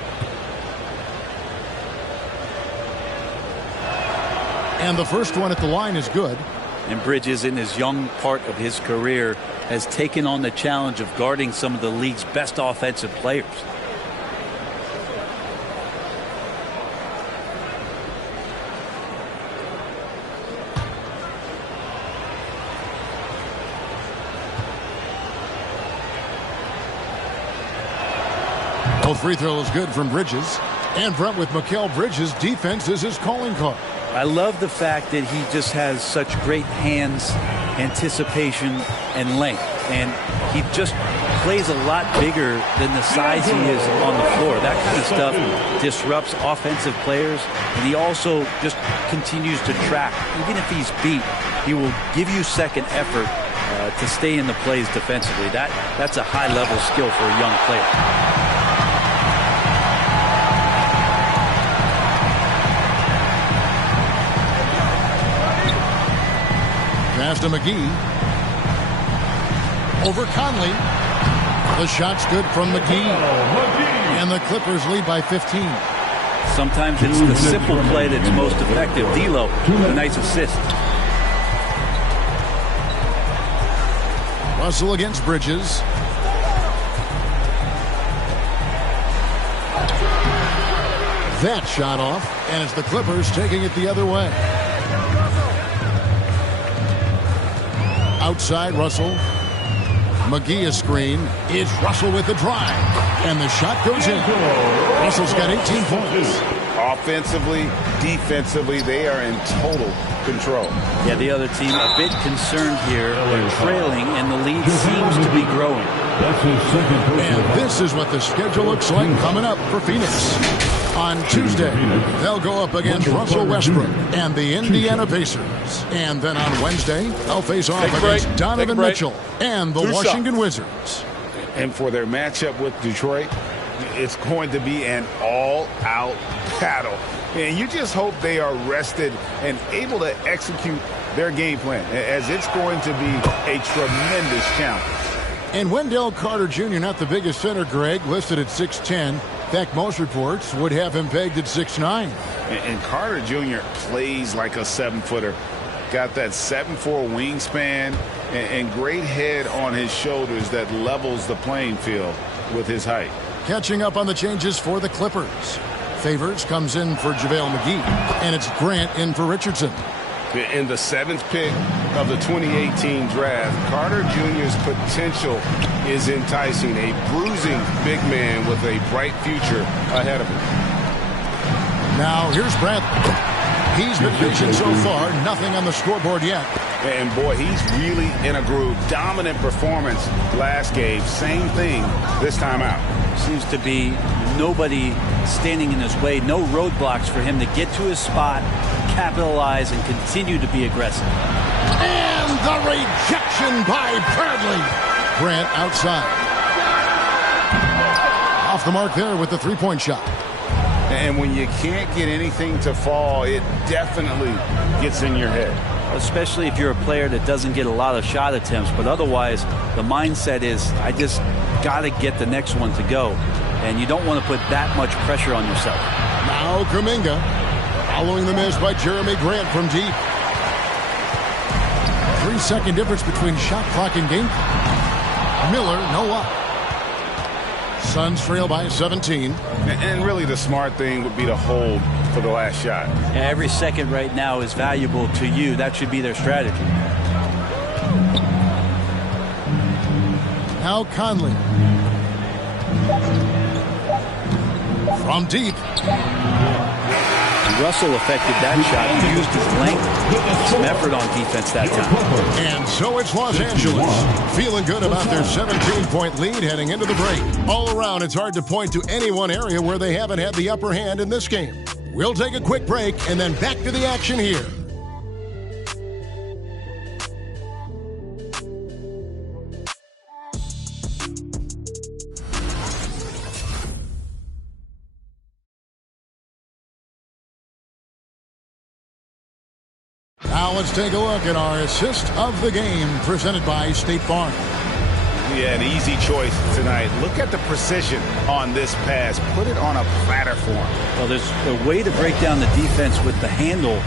And the first one at the line is good. And Bridges, in his young part of his career, has taken on the challenge of guarding some of the league's best offensive players. Both free throws good from Bridges. And Brent, with Mikal Bridges, defense is his calling card. I love the fact that he just has such great hands, anticipation, and length. And he just plays a lot bigger than the size he is on the floor. That kind of stuff disrupts offensive players. And he also just continues to track. Even if he's beat, he will give you second effort to stay in the plays defensively. That's a high-level skill for a young player. Pass to McGee. Over Conley. The shot's good from McGee. And the Clippers lead by 15. Sometimes it's the simple play that's most effective. D'Lo, a nice assist. Russell against Bridges. That shot off, and it's the Clippers taking it the other way. Outside, Russell. McGee a screen. It's Russell with the drive. And the shot goes in. Russell's got 18 points. Offensively, defensively, they are in total control. Yeah, the other team a bit concerned here. They're trailing, and the lead seems to be growing. And this is what the schedule looks like coming up for Phoenix. On Tuesday, they'll go up against Russell Westbrook and the Indiana Pacers. And then on Wednesday, they'll face off against Donovan Mitchell and the Washington Wizards. And for their matchup with Detroit, it's going to be an all-out battle. And you just hope they are rested and able to execute their game plan, as it's going to be a tremendous challenge. And Wendell Carter Jr., not the biggest center, Greg, listed at 6'10". In fact, most reports would have him pegged at 6'9". And Carter Jr. plays like a 7-footer. Got that 7'4" wingspan and great head on his shoulders that levels the playing field with his height. Catching up on the changes for the Clippers. Favors comes in for JaVale McGee, and it's Grant in for Richardson. In the 7th pick of the 2018 draft, Carter Jr.'s potential is enticing. A bruising big man with a bright future ahead of him. Now here's Brent. He's been patient so far. Nothing on the scoreboard yet. And boy, he's really in a groove. Dominant performance last game. Same thing this time out. Seems to be nobody standing in his way. No roadblocks for him to get to his spot, capitalize, and continue to be aggressive. And the rejection by Bradley. Grant outside. Off the mark there with the three-point shot. And when you can't get anything to fall, it definitely gets in your head. Especially if you're a player that doesn't get a lot of shot attempts. But otherwise, the mindset is, I just got to get the next one to go. And you don't want to put that much pressure on yourself. Now Kuminga, following the miss by Jeremy Grant from deep. 3-second difference between shot clock and game clock. Miller, no up. Suns trail by 17. And really the smart thing would be to hold for the last shot. Yeah, every second right now is valuable to you. That should be their strategy. Now Conley. From deep. Russell affected that shot. He used his length, some effort on defense that time. And so it's Los Angeles, feeling good about their 17-point lead heading into the break. All around, it's hard to point to any one area where they haven't had the upper hand in this game. We'll take a quick break and then back to the action here. Now let's take a look at our assist of the game presented by State Farm. Yeah, an easy choice tonight. Look at the precision on this pass. Put it on a platter for him. Well, there's a way to break down the defense with the handle,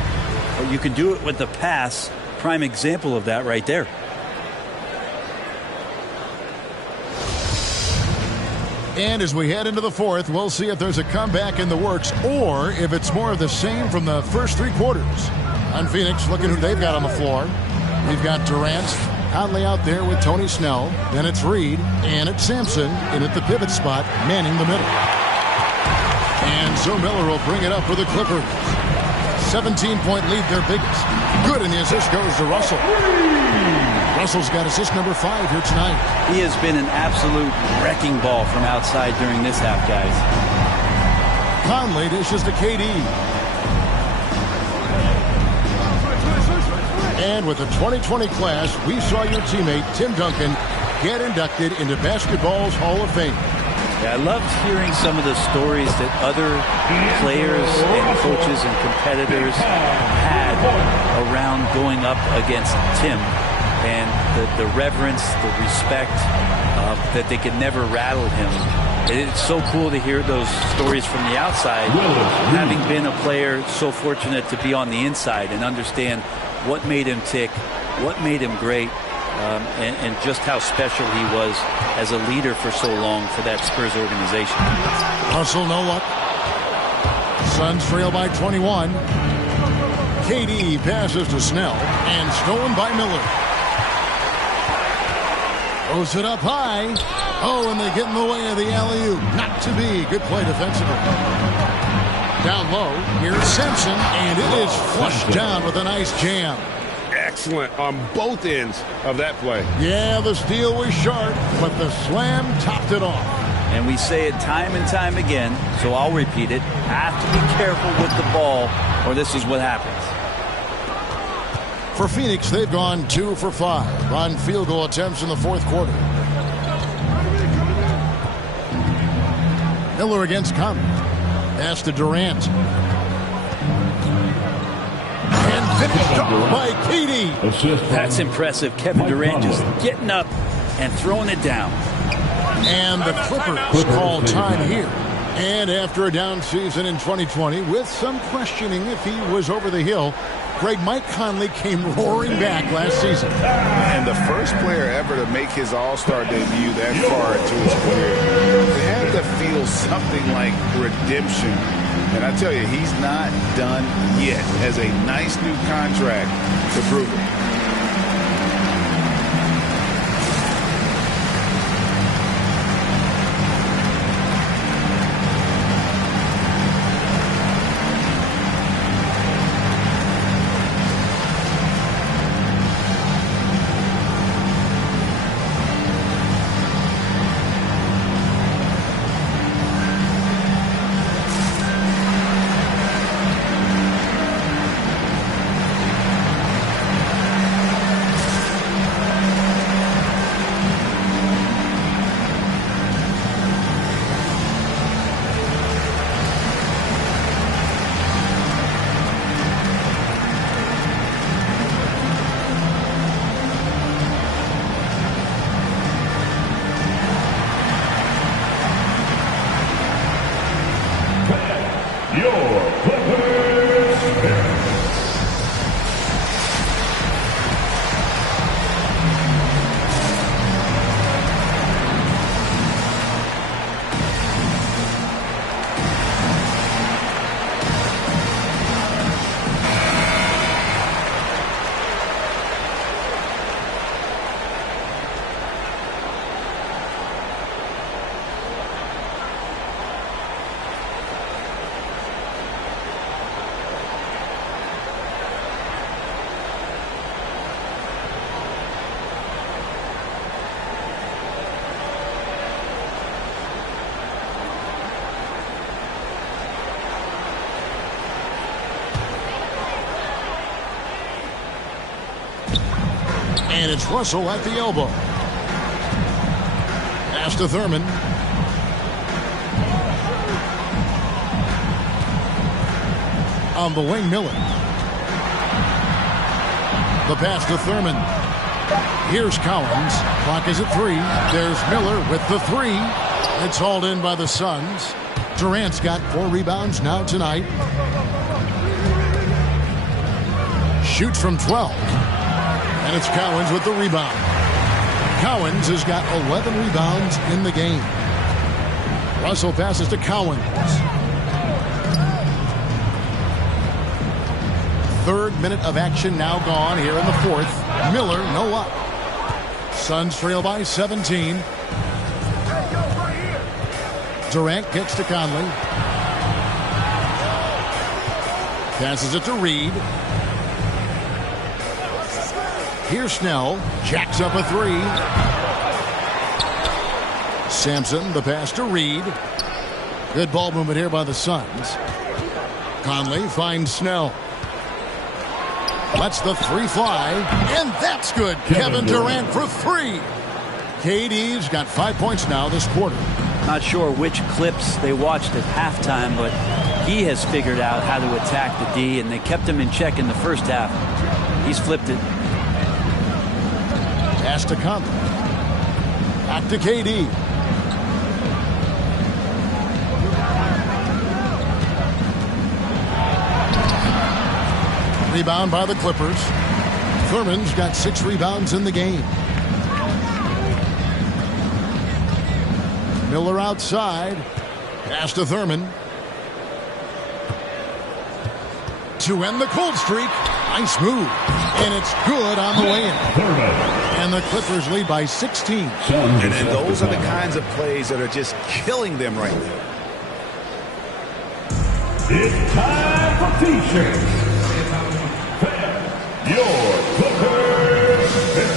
but you can do it with the pass. Prime example of that right there. And as we head into the fourth, we'll see if there's a comeback in the works or if it's more of the same from the first three quarters. On Phoenix, looking who they've got on the floor. We've got Durant, Conley out there with Tony Snell. Then it's Reed. And it's Sampson in at the pivot spot, manning the middle. And so Miller will bring it up for the Clippers. 17-point lead, their biggest. Good, and the assist goes to Russell. Russell's got assist number 5 here tonight. He has been an absolute wrecking ball from outside during this half, guys. Conley dishes to KD. And with the 2020 class, we saw your teammate, Tim Duncan, get inducted into basketball's Hall of Fame. Yeah, I loved hearing some of the stories that other players and coaches and competitors had around going up against Tim, and the reverence, the respect, that they could never rattle him. It's so cool to hear those stories from the outside, having been a player so fortunate to be on the inside and understand what made him tick, what made him great, and just how special he was as a leader for so long for that Spurs organization. Russell, no luck. Suns trail by 21. KD passes to Snell, and stolen by Miller. Throws it up high. Oh, and they get in the way of the alley-oop. Not to be. Good play defensively. Down low, here's Sampson, and it is flushed down with a nice jam. Excellent on both ends of that play. Yeah, the steal was sharp, but the slam topped it off. And we say it time and time again, so I'll repeat it. Have to be careful with the ball, or this is what happens. For Phoenix, they've gone 2 for 5 on field goal attempts in the fourth quarter. Miller against Conley. Pass to Durant. And finished off by KD. That's impressive. Kevin Durant just getting up and throwing it down. And the Clippers call time here. And after a down season in 2020, with some questioning if he was over the hill, Mike Conley came roaring back last season. And the first player ever to make his All-Star debut that far into his career. It had to feel something like redemption. And I tell you, he's not done yet. Has a nice new contract to prove it. And it's Russell at the elbow. Pass to Thurman. On the wing, Miller. The pass to Thurman. Here's Collins. Clock is at 3. There's Miller with the 3. It's hauled in by the Suns. Durant's got 4 rebounds now tonight. Shoots from 12. And it's Cowens with the rebound. Cowens has got 11 rebounds in the game. Russell passes to Cowens. Third minute of action now gone here in the fourth. Miller, no up. Suns trail by 17. Durant kicks to Conley. Passes it to Reed. Here's Snell. Jacks up a three. Sampson, the pass to Reed. Good ball movement here by the Suns. Conley finds Snell. Lets the three fly, and that's good. Kevin Durant for three. KD's got 5 points now this quarter. Not sure which clips they watched at halftime, but he has figured out how to attack the D, and they kept him in check in the first half. He's flipped it. Pass to Conley. Back to KD. Rebound by the Clippers. Thurman's got 6 rebounds in the game. Miller outside. Pass to Thurman. To end the cold streak. Nice move. And it's good on the way in. And the Clippers lead by 16. And those are the kinds of plays that are just killing them right now. It's time for T-shirts. Your Clippers pick.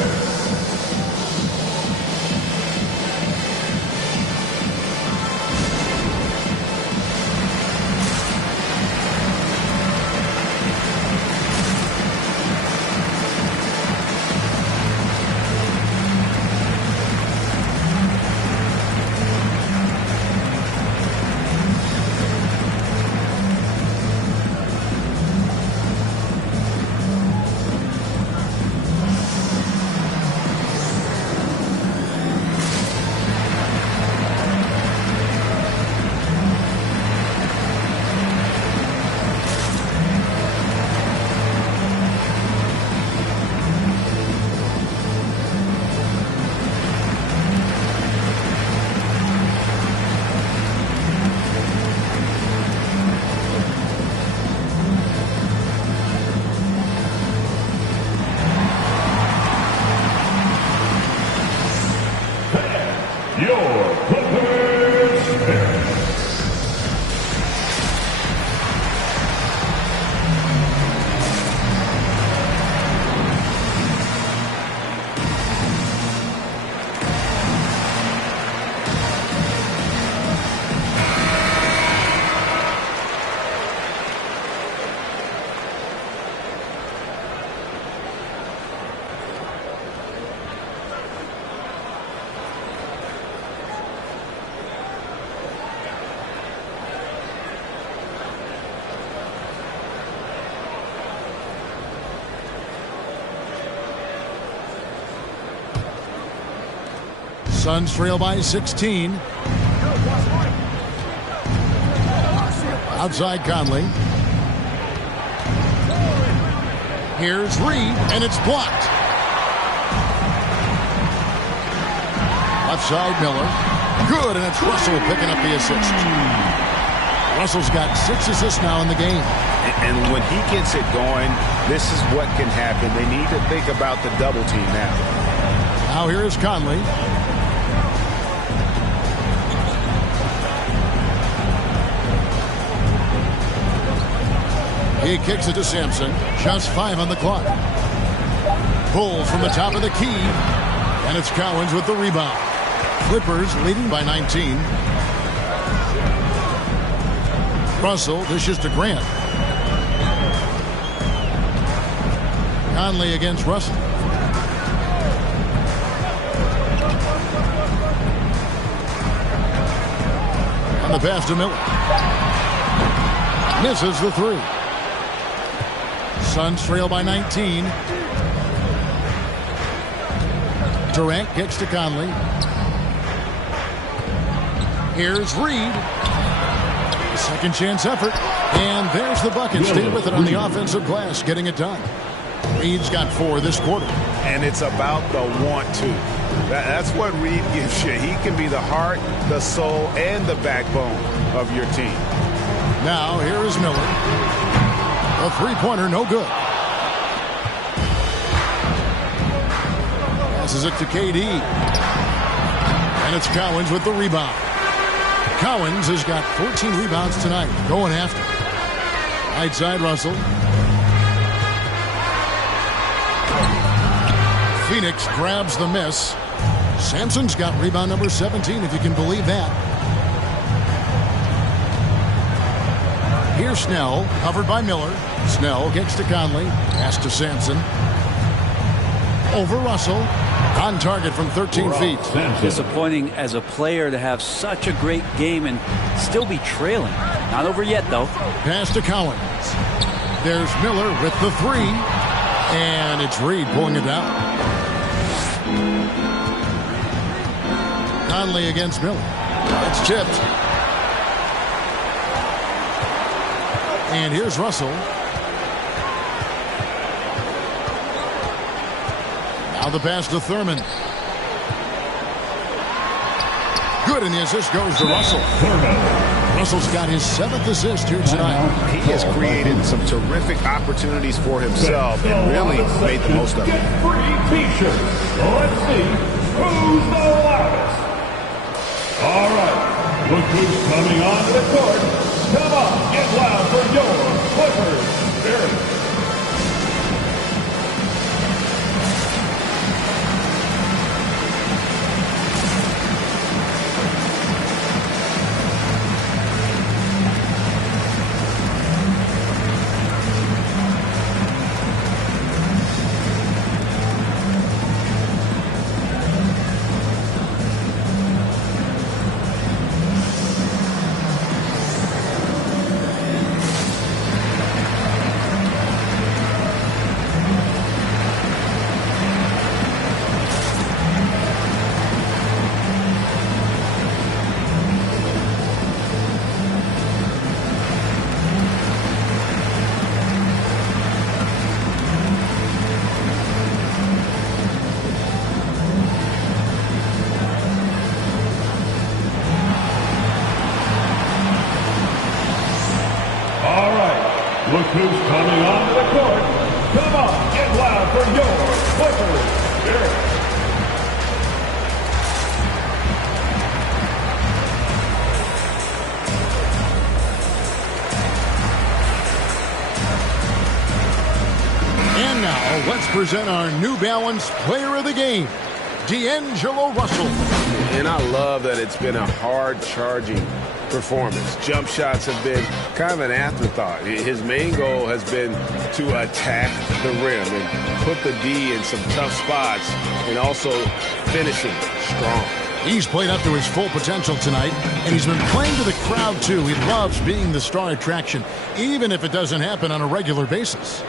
Suns trail by 16. Outside Conley. Here's Reed, and it's blocked. Left side Miller. Good, and it's Russell picking up the assist. Russell's got 6 assists now in the game. And when he gets it going, this is what can happen. They need to think about the double team now. Now here is Conley. He kicks it to Sampson. Just 5 on the clock. Pulls from the top of the key. And it's Cowens with the rebound. Clippers leading by 19. Russell dishes to Grant. Conley against Russell. And the pass to Miller. Misses the 3. Suns trail by 19. Durant kicks to Conley. Here's Reed. Second chance effort. And there's the bucket. Stay with it on the offensive glass, getting it done. Reed's got 4 this quarter. And it's about the want to. That's what Reed gives you. He can be the heart, the soul, and the backbone of your team. Now here is Miller. A three-pointer, no good. Passes it to KD. And it's Cowens with the rebound. Cowens has got 14 rebounds tonight. Going after. Right side, Russell. Phoenix grabs the miss. Sampson's got rebound number 17, if you can believe that. Here's Snell, covered by Miller. Snell gets to Conley. Pass to Sampson. Over Russell. On target from 13 feet. Disappointing as a player to have such a great game and still be trailing. Not over yet, though. Pass to Cowens. There's Miller with the three. And it's Reed pulling it down. Conley against Miller. It's chipped. And here's Russell. Now the pass to Thurman. Good, and the assist goes to Russell. Russell's got his 7th assist here tonight. He has created some terrific opportunities for himself and really made the most of it. Free t-shirts. Let's see who's the loudest. All right, look who's coming onto the court. Come on, get loud for your Clippers. Eric. Look who's coming onto the court. Come on, get loud for your Clippers. Eric. And now, let's present our New Balance Player of the Game, D'Angelo Russell. And I love that it's been a hard-charging performance. Jump shots have been kind of an afterthought. His main goal has been to attack the rim and put the D in some tough spots and also finishing strong. He's played up to his full potential tonight, and he's been playing to the crowd, too. He loves being the star attraction, even if it doesn't happen on a regular basis.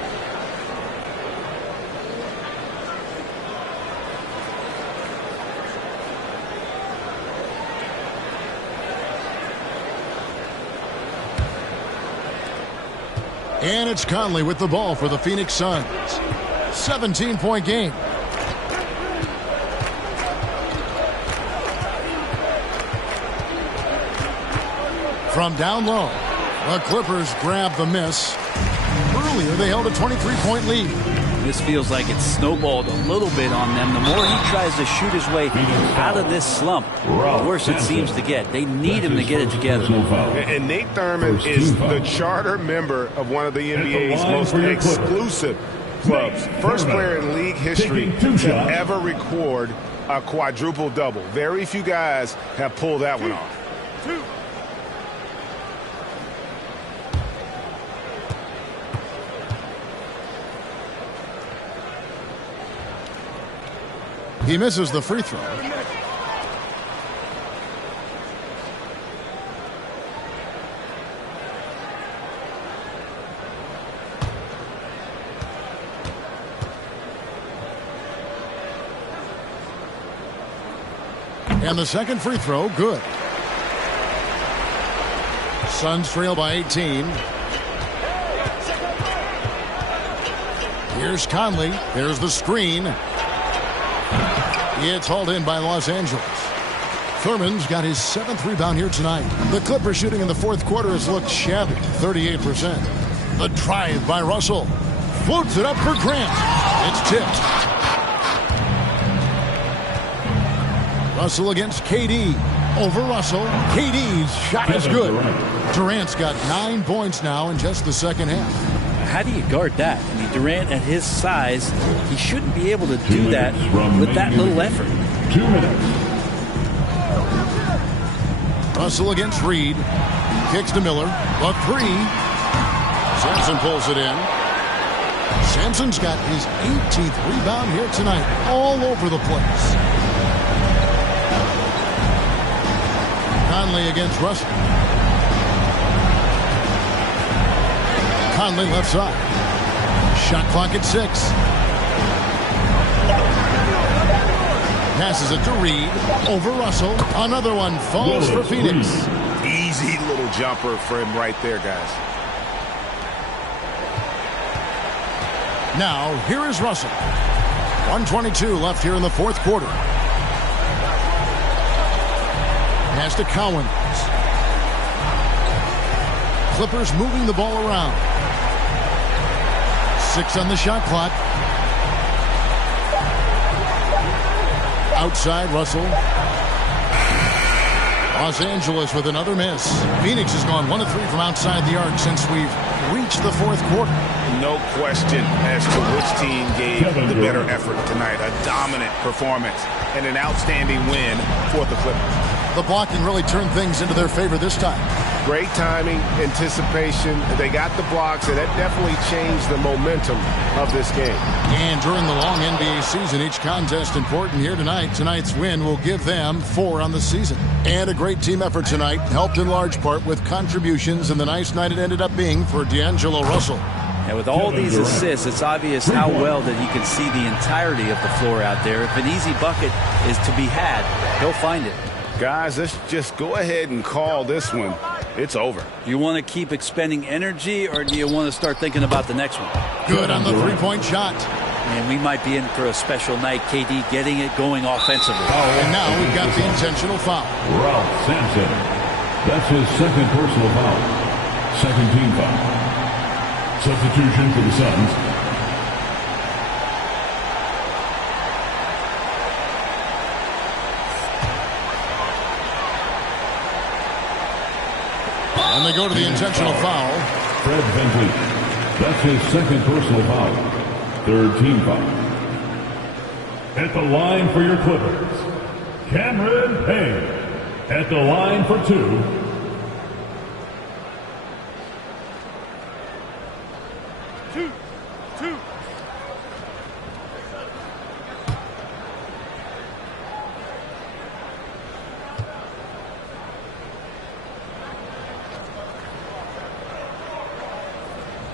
And it's Conley with the ball for the Phoenix Suns. 17-point game. From down low, the Clippers grab the miss. Earlier, they held a 23-point lead. This feels like it's snowballed a little bit on them. The more he tries to shoot his way out of this slump, the worse it seems to get. They need him to get it together. And Nate Thurman is the charter member of one of the NBA's most exclusive clubs. First player in league history to ever record a quadruple-double. Very few guys have pulled that one off. He misses the free throw. And the second free throw, good. Suns trail by 18. Here's Conley. There's the screen. It's hauled in by Los Angeles. Thurman's got his 7th rebound here tonight. The Clippers shooting in the fourth quarter has looked shabby, 38%. The drive by Russell. Floats it up for Grant. It's tipped. Russell against KD. Over Russell. KD's shot is good. Durant's got 9 points now in just the second half. How do you guard that? I mean, Durant at his size, he shouldn't be able to do that with that little effort. 2 minutes. Russell against Reed. Kicks to Miller. A three. Sampson pulls it in. Sampson's got his 18th rebound here tonight. All over the place. Conley against Russell. Conley left side. Shot clock at 6. Passes it to Reed. Over Russell. Another one falls for Phoenix. Easy little jumper for him right there, guys. Now, here is Russell. 1:22 left here in the fourth quarter. Pass to Cowens. Clippers moving the ball around. 6 on the shot clock. Outside, Russell. Los Angeles with another miss. Phoenix has gone 1 of 3 from outside the arc since we've reached the fourth quarter. No question as to which team gave the better effort tonight. A dominant performance and an outstanding win for the Clippers. The blocking really turned things into their favor this time. Great timing, anticipation. They got the blocks, and that definitely changed the momentum of this game. And during the long NBA season, each contest important here tonight. Tonight's win will give them 4 on the season. And a great team effort tonight, helped in large part with contributions, and the nice night it ended up being for D'Angelo Russell. And with all these assists, it's obvious how well that he can see the entirety of the floor out there. If an easy bucket is to be had, he'll find it. Guys, let's just go ahead and call this one. It's over. Do you want to keep expending energy, or do you want to start thinking about the next one? Good on the three-point shot. And we might be in for a special night. KD getting it going offensively. Oh, and now we've got the intentional foul. Ralph Sampson. That's his second personal foul. Second team foul. Substitution for the Suns. And they go to the intentional foul. Fred VanVleet. That's his second personal foul. Third team foul. At the line for your Clippers, Cameron Payne. At the line for 2.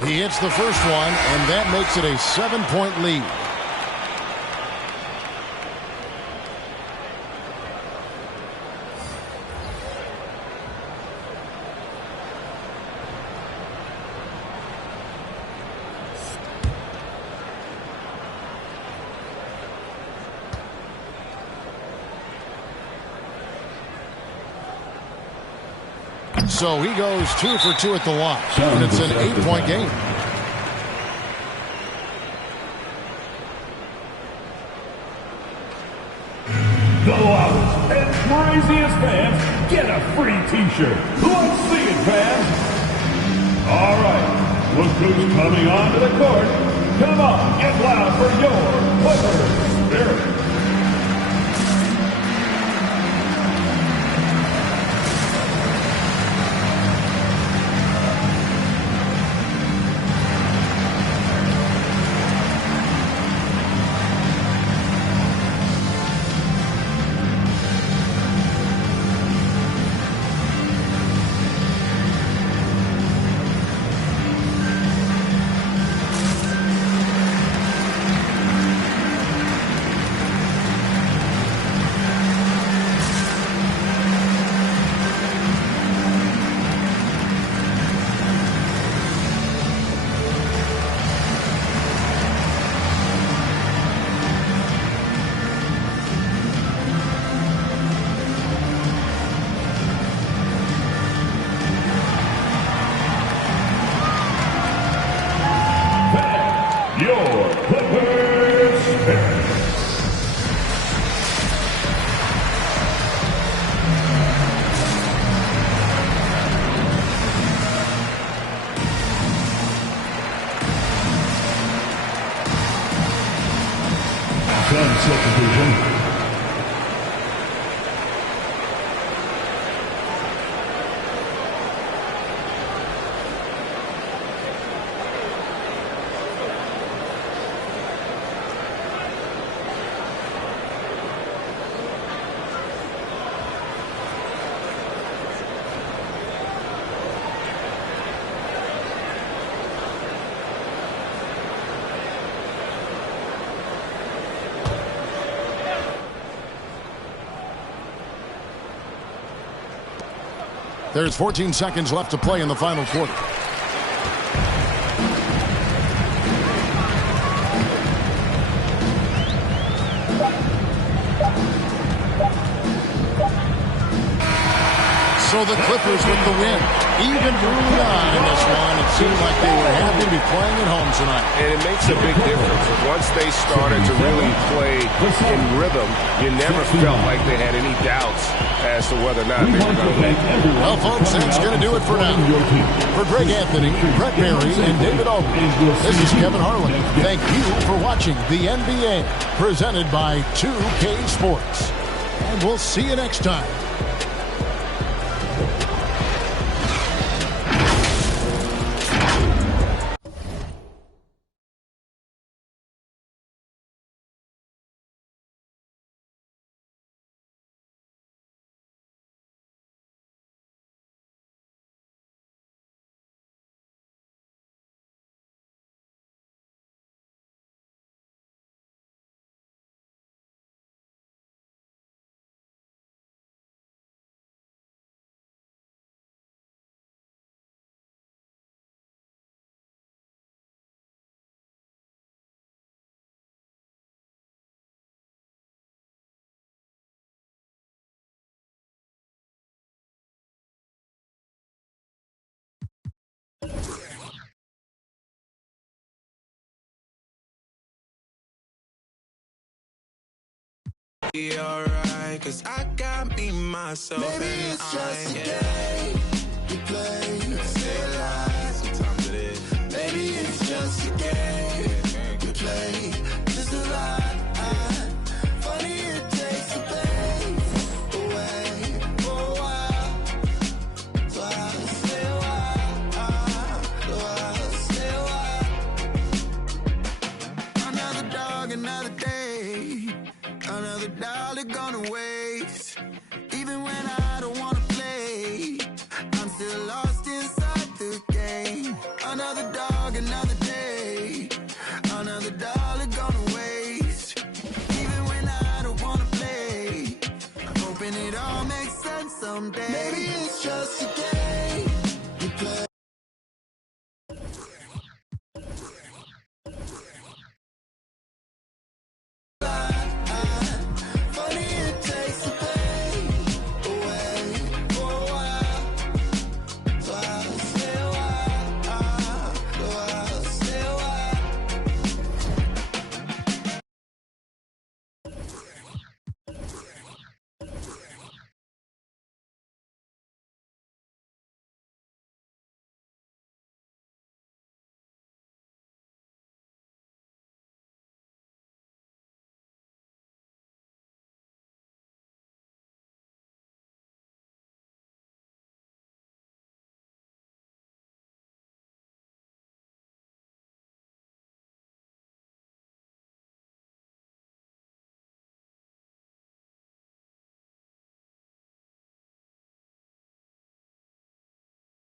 He hits the first one, and that makes it a 7-point lead. So he goes 2 for 2 at the line, and it's an 8-point game. The loudest and craziest fans get a free T-shirt. Let's see it, fans. All right, look who's coming onto the court. Come on, get loud for your Clippers Spirit. and substitution. There's 14 seconds left to play in the final quarter. So the Clippers with the win. Even early on in this one, it seemed like they were happy to be playing at home tonight. And it makes a big difference. Once they started to really play in rhythm, you never felt like they had any doubts as to whether or not they were going to win. Well, folks, that's going to do it for now. For Greg Anthony, Brett Berry, and David Aldridge, this is Kevin Harlan. Thank you for watching the NBA, presented by 2K Sports. And we'll see you next time. Be alright, cause I got me, myself, maybe and it's just a game we play. Say lies, sometimes it is. Maybe it's just a game we play. Just a lie. Funny it takes the pain away for a while. So I'll stay a while. So I'll stay a while. Another dog, another day. Another dollar gonna waste. Even when I don't wanna play, I'm still lost inside the game. Another dog, another day. Another dollar gonna waste. Even when I don't wanna play, I'm hoping it all makes sense someday. Maybe it's just a